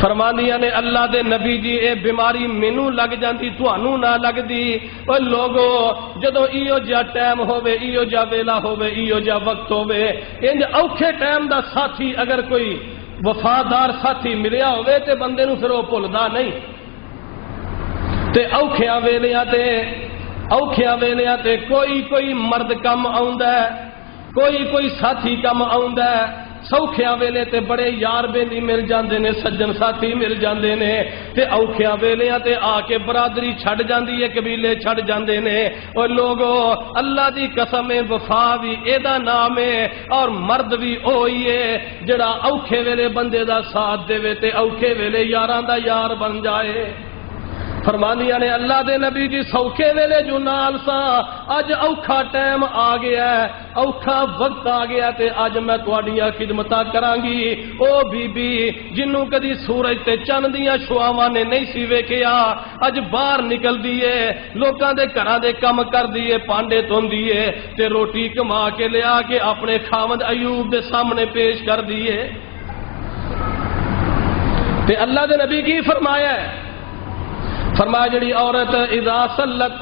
فرماندیاں نے اللہ دے نبی جی اے بیماری مینوں لگ جاندی تھانوں نہ لگدی۔ او لوگو جدوں ایہو جہا ٹائم ہوے، ایہو جہا ویلا ہوے، ایہو جہا وقت ہوے، انج اوکھے ٹائم دا ساتھی اگر کوئی وفادار ساتھی ملیا ہوے تے بندے نوں پھر او بھلدا نہیں، تے اوکھیاں ویلیاں تے کوئی مرد کم آوندا ہے، کوئی ساتھی کم آوندا ہے، سوکھیاں ویلے تے بڑے یار بیلی مل جاندے نے، سجن ساتھی مل جاندے نے، تے اوکھیاں ویلیاں تے آ کے برادری چھڈ جاندی ہے، قبیلے چھڈ جاندے نے۔ اور لوگو اللہ دی قسم وفا بھی ایدا نام ہے اور مرد بھی اوہی ہے جڑا اوکھے ویلے بندے دا ساتھ دے تے اوکھے ویلے یاراں دا یار بن جائے۔ فرماندیاں نے اللہ دے نبی جی سوکھے ویلے جو نال سا، اج اوکھا ٹائم آ گیا ہے، اوکھا وقت آ گیا تے اج میں تواڈیاں خدمتاں کراں گی۔ او بی بی جنوں کدی سورج تے چن دیاں شعاواں نے نہیں سی ویکھیا، اج باہر نکل دیے لوکاں دے گھراں دے کم کر دیے، پانڈے دھوندی ہے تے روٹی کما کے لیا کے اپنے خاوند ایوب دے سامنے پیش کر دیے۔ تے اللہ دے نبی کی فرمایا ہے فرمایا جڑی عورت اذا صلت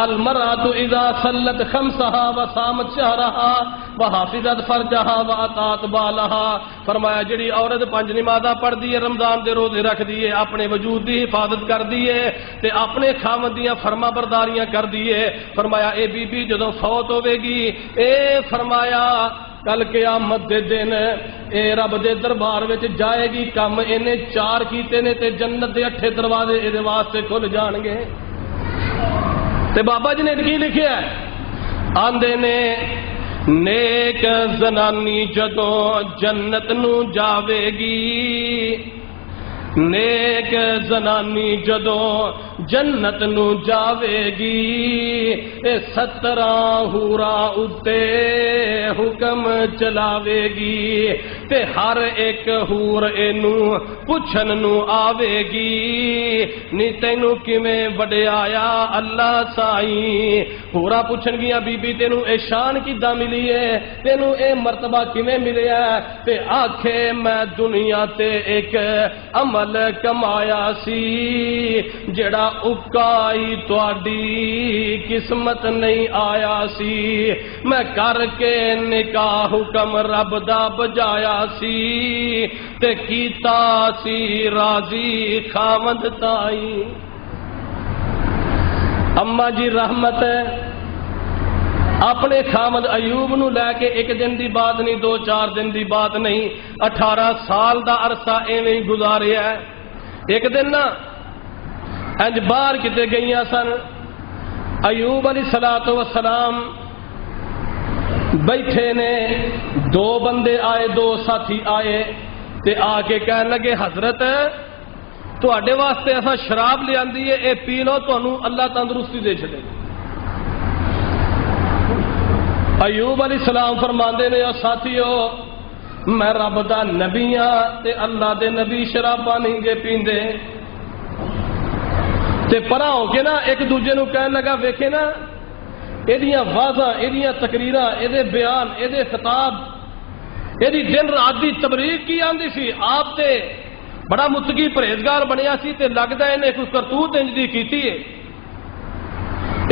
المرأة اذا صلت خمسها وصامت شهرها وحافظت فرجها واطاعت بالها، فرمایا جڑی عورت 5 نمازاں پڑھ دی ہے، رمضان دے روزے رکھ دی ہے، اپنے وجود دی حفاظت کر دی ہے تے اپنے خاوند دیاں فرما برداریاں کر دی ہے، فرمایا اے بی بی جدوں فوت ہوے گی، اے فرمایا کل قیامت دے دن اے رب دے دربار وچ جائے گی، کم اینے 4 کیتے نے تے جنت دے 8 دروازے اے دے واسطے کھل جان گے۔ تے بابا جی نے کی لکھیا ہے، آندے نے نیک زنانی جدوں جنت نو جاوے گی، نیک زنانی جدوں جنت نو جاوے گی، اے 17 حورا اتے حکم چلاوے گی، تے ہر ایک حور اینو پوچھن نو آوے گی، نی تینو کیویں وڈیایا اللہ سائیں، حورا پوچھن گیا بی بی تینو اے شان کیداں ملی ہے، تینو اے مرتبہ کیویں ملیا، تے آکھے میں دنیا تے ایک عمل کمایا سی جڑا اکائی تواڈی قسمت نہیں آیا سی، میں کر کے نکاح حکم رب دا بجایا سی، تے کیتا سی راضی خاوند تائی۔ اما جی رحمت اپنے خاوند ایوب نو لے کے 1 دن دی بات نہیں، 2-4 دن دی بات نہیں، 18 سال دا عرصہ ایویں ہی گزاریا ہے۔ ایک دن نا انج باہر کتے گئیاں سن، ایوب علیہ السلام بیٹھے نے، 2 بندے آئے، 2 ساتھی آئے تے آ کے کہنے لگے حضرت تواڈے واسطے ایسا شراب لے آندی ہے، اے پی لو تانوں اللہ تندرستی دے چھڑے۔ ایوب علیہ السلام فرماندے نے او ساتھیو میں رب دا نبی ہاں تے اللہ دے نبی شراباں نہیں گے پیندے، تے پرا ہو کے نا ایک دوجے نو کہنے لگا ویکھے نا ایدیاں واضح، ایدیاں تقریراں، ایدے بیان، ایدے خطاب، ایدی دن رات دی تبلیغ کی آندی سی، آپ تے بڑا متقی پرہیزگار بنیا سی تے لگدا انہیں کوئی کرتوت انج دی کیتی ہے،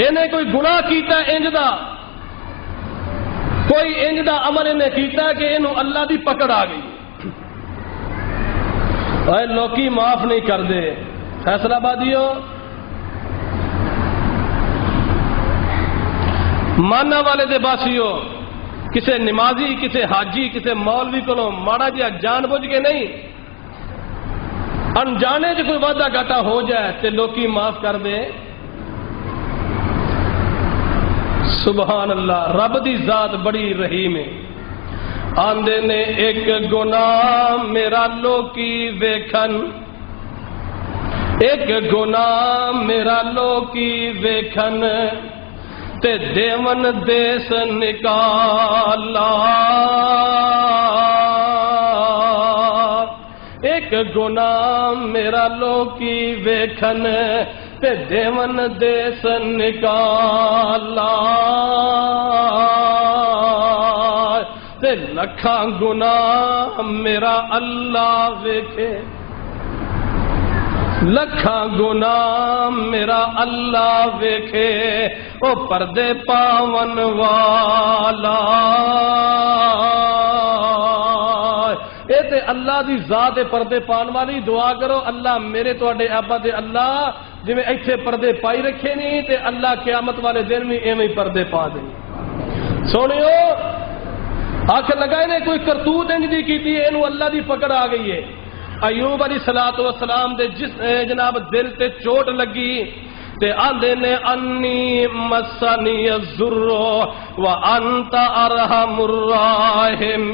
انہیں کوئی گناہ کیتا انج دا، کوئی انج دا عمل انہیں کیتا کہ انہوں اللہ دی پکڑ آ گئی، اے لوکی معاف نہیں کر دے۔ فیصلہ آبادیو ماننا والے دے باسیو، کسے نمازی، کسے حاجی، کسے مولوی کو ماڑا جہا جان بوجھ کے نہیں، انجانے جو کوئی وعدہ گھاٹا ہو جائے تے لوکی معاف کر دے۔ سبحان اللہ، رب دی ذات بڑی رحیم ہے۔ آندے نے ایک گناہ میرا لوکی ویکھن، ایک گناہ میرا لوکی ویکھن تے دیون دیس نکالا، ایک گناہ میرا لوکی ویکھن تے دیون دیس نکالا، تے لکھاں گناہ میرا اللہ ویکھے، لکھاں گناہ میرا اللہ ویکھے، او پردے پاون والا، اے تے اللہ دی ذات پردے پان والی۔ دعا کرو اللہ میرے تواڈے ابا دے اللہ جویں ایتھے پردے پائی رکھے نہیں تے اللہ قیامت والے دن بھی ایویں پردے پا دے۔ سونیو آخر لگا نے کوئی کرتوت انج دی کیتی ہے، اینو اللہ دی پکڑ آ گئی ہے۔ ایوب علیہ السلام دے جس جناب دل تے چوٹ لگی تے آندے نے انی مسنی الضر وانت ارحم الراحمین،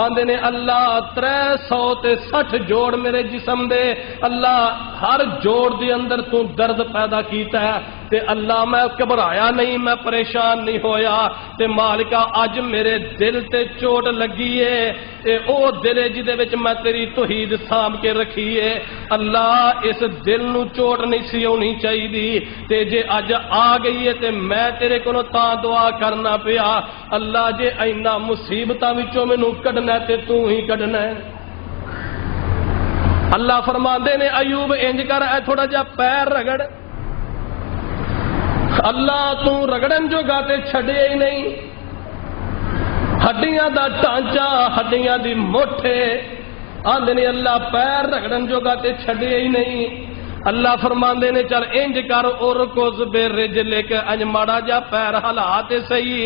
آندے نے اللہ 360 جوڑ میرے جسم دے، اللہ ہر جوڑ دے اندر تو درد پیدا کیتا ہے تے اللہ میں گھبرایا نہیں، میں پریشان نہیں ہویا تے مالکا اج میرے دل تے چوٹ لگی ہے، اے او دل جدے وچ میں تیری توحید سام کے رکھی ہے، اللہ اس دل نو چوٹ نہیں سی ہونی چاہیے تے جے اج آ گئی ہے تے میں تیرے کولوں تاں دعا کرنا پیا، اللہ جے اینا مصیبتاں وچوں مینوں کڈنا تے تو ہی کڈنا ہے۔ اللہ فرماندے نے ایوب انج کر اے تھوڑا جا پیر رگڑ، اللہ تو رگڑن جو گاتے چھڑے ہی نہیں، ہڈیاں دا ٹانچا ہڈیاں دی موٹھے آندے نے اللہ پیر رگڑن جو گاتے چھڑے ہی نہیں۔ اللہ فرماندے نے چل انج کر ارکض برجلک انج ماڑا جا پیر ہلا تے صحیح،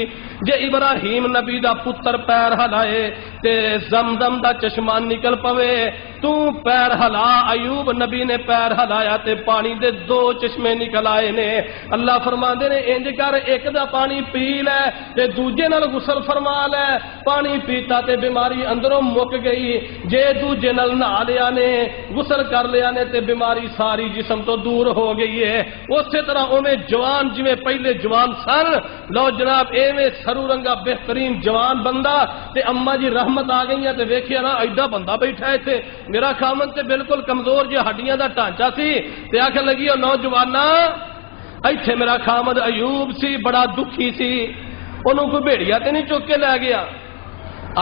جے ابراہیم نبی دا پتر پیر ہلائے تے زمزم دا چشمہ نکل پوے، تو پیر ہلا، ایوب نبی نے پیر ہلایا تے پانی دے 2 چشمے نکل آئے نے۔ اللہ فرماندے نے انج کر ایک دا پانی پی لے تے دوجے نال غسل فرما لے، پانی پیتا تے بیماری اندروں مک گئی، جے دوجے نال نہا لیا نے غسل کر لیا نے تے بیماری ساری جسم تو دور ہو گئی ہے۔ اسی طرح اویں جوان جویں پہلے جوان سن، لو جناب ایویں سرو رنگا بہترین جوان بندہ تے اما جی رحمت آ گئی ہے تے ویکھیا نا ایڈا بندہ بیٹھا ہے تے میرا خامن تے بالکل کمزور جی ہڈیاں دا ٹانچا سی تے آکھن لگی او نوجوانا ایتھے میرا خامد ایوب سی بڑا دکھی سی، انہوں کوئی بھیڑیا تے نہیں چک کے لے گیا۔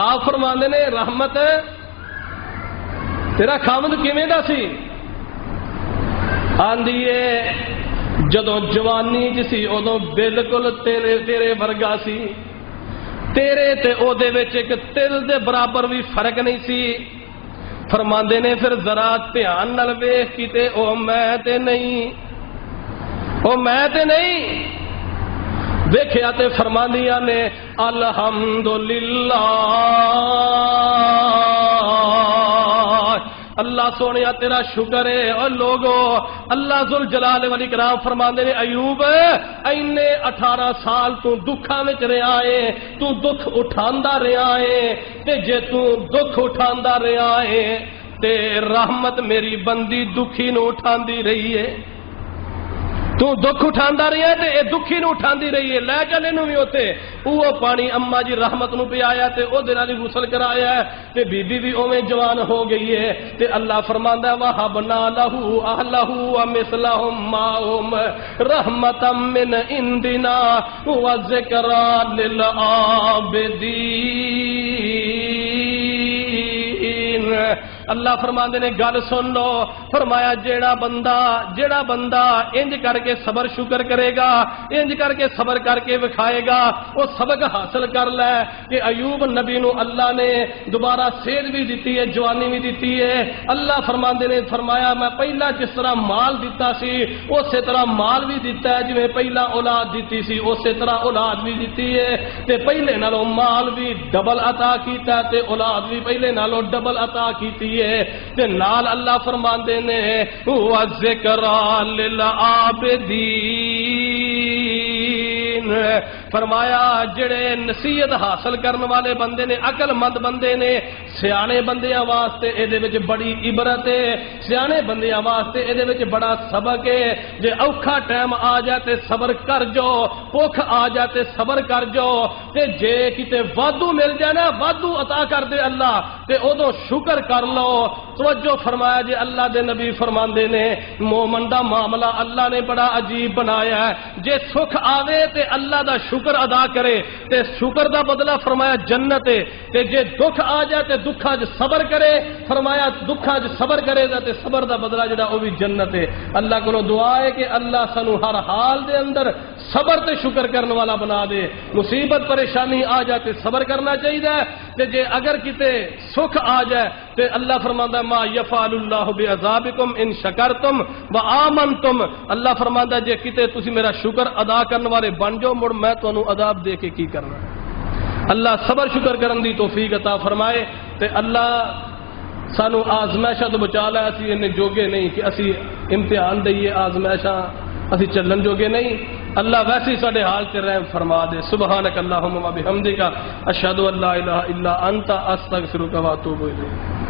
آپ فرماندے نے رحمت تیرا خامد کیویں دا سی؟ آندیے جدوں جوانی جسی ادوں بالکل تیرے ورگا سی، تیرے تے او دے وچ ایک تل دے برابر بھی فرق نہیں سی۔ فرماندے نے پھر ذرا دھیان نال ویکھ کیتے او میں تے نہیں، او میں تے نہیں ویکھیا تے فرماندیاں نے الحمدللہ اللہ سونیا تیرا شکر ہے۔ اور لوگو اللہ ذوالجلال والاکرام فرماندے نے ایوب اینے 18 سال تو دکھاں وچ رہیا ہے، تو دکھ اٹھاندا رہیا ہے تے جے تو دکھ اٹھاندا رہیا ہے تے رحمت میری بندی دکھی نو اٹھاندی رہی ہے، تو دکھ اٹھاندا رہیا ہے تے اے دکھی نو اٹھاندی رہی ہے۔ لے چل اینو وی اوتے اوہ پانی اما جی رحمت نو پیا تے او دے نال غسل کرایا ہے تے بی بی بھی اوویں جوان ہو گئی ہے تے اللہ فرماندا ہے وَهَبْنَا لَهُ أَهْلَهُ وَمِثْلَهُمْ مَعَهُمْ رَحْمَةً مِّنْ عِندِنَا وَذِكْرًا لِّلْعَابِدِينَ۔ اللہ فرماندے نے گل سن لو، فرمایا جیڑا بندہ انج کر کے صبر شکر کرے گا، انج کر کے صبر کر کے وکھائے گا، وہ سبق حاصل کر لے کہ ایوب نبی نو اللہ نے دوبارہ صحت بھی دیتی ہے، جوانی بھی دیتی ہے۔ اللہ فرماندے نے فرمایا میں پہلا جس طرح مال دیتا سی اسی طرح مال بھی دیتا ہے، جویں پہلا اولاد دیتی سی اسی طرح اولاد بھی دیتی ہے تے پہلے نالوں مال بھی ڈبل عطا کیتا ہے تے اولاد بھی پہلے نالوں ڈبل عطا کیتی تے نال اللہ فرماندے نے وَذِكْرًا لِّلْعَابِدِينَ، فرمایا جڑے نصیحت حاصل کرنے والے بندے نے، عقل مند بندے نے، سیانے بندیاں واسطے اے دے وچ بڑی عبرت ہے، سیانے بندیاں واسطے اے دے وچ بڑا سبق ہے۔ جے اوکھا ٹائم آ جائے تے صبر کر جو، بھوک آ جائے تے صبر کر جو، تے جے کتے وادو مل جائے نا وادو عطا کر دے اللہ تے ادو شکر کر لو۔ توجہ فرمایا جے اللہ دے نبی فرماندے نے مومن دا معاملہ اللہ نے بڑا عجیب بنایا ہے، جے سکھ آوے تے اللہ دا شکر ادا کرے تے شکر دا بدلہ فرمایا جنت ہے، تے جے دکھ آ جائے تے دکھاں وچ صبر کرے، فرمایا دکھاں وچ صبر کرے گا تے صبر دا بدلہ جڑا او بھی جنت ہے۔ اللہ کو دعا ہے کہ اللہ سانو ہر حال دے اندر صبر تے شکر کرنے والا بنا دے۔ مصیبت پریشانی آ جائے تے صبر کرنا چاہیے تے جے اگر کتے سکھ آ جائے تے اللہ فرماندا ما یفعل اللہ بعذابکم ان شکرتم وآمنتم، اللہ فرماندا جے کتے تسی میرا شکر ادا کرنے والے بن جاؤ مڑ میں تانوں عذاب دے کے کی کرنا۔ اللہ صبر شکر کرن دی توفیق عطا فرمائے تے اللہ سانو آزمائشاں تو بچا لے، اسی انہیں جوگے نہیں کہ اسی امتحان دئیے آزمائشاں اسی چلن جوگے نہیں۔ اللہ ویسے ہی ساڈے حال تے رحم فرما دے۔ سبحانک اللہم و بحمدک اشہد ان لا الہ الا انت استغفرک و اتوب الیک۔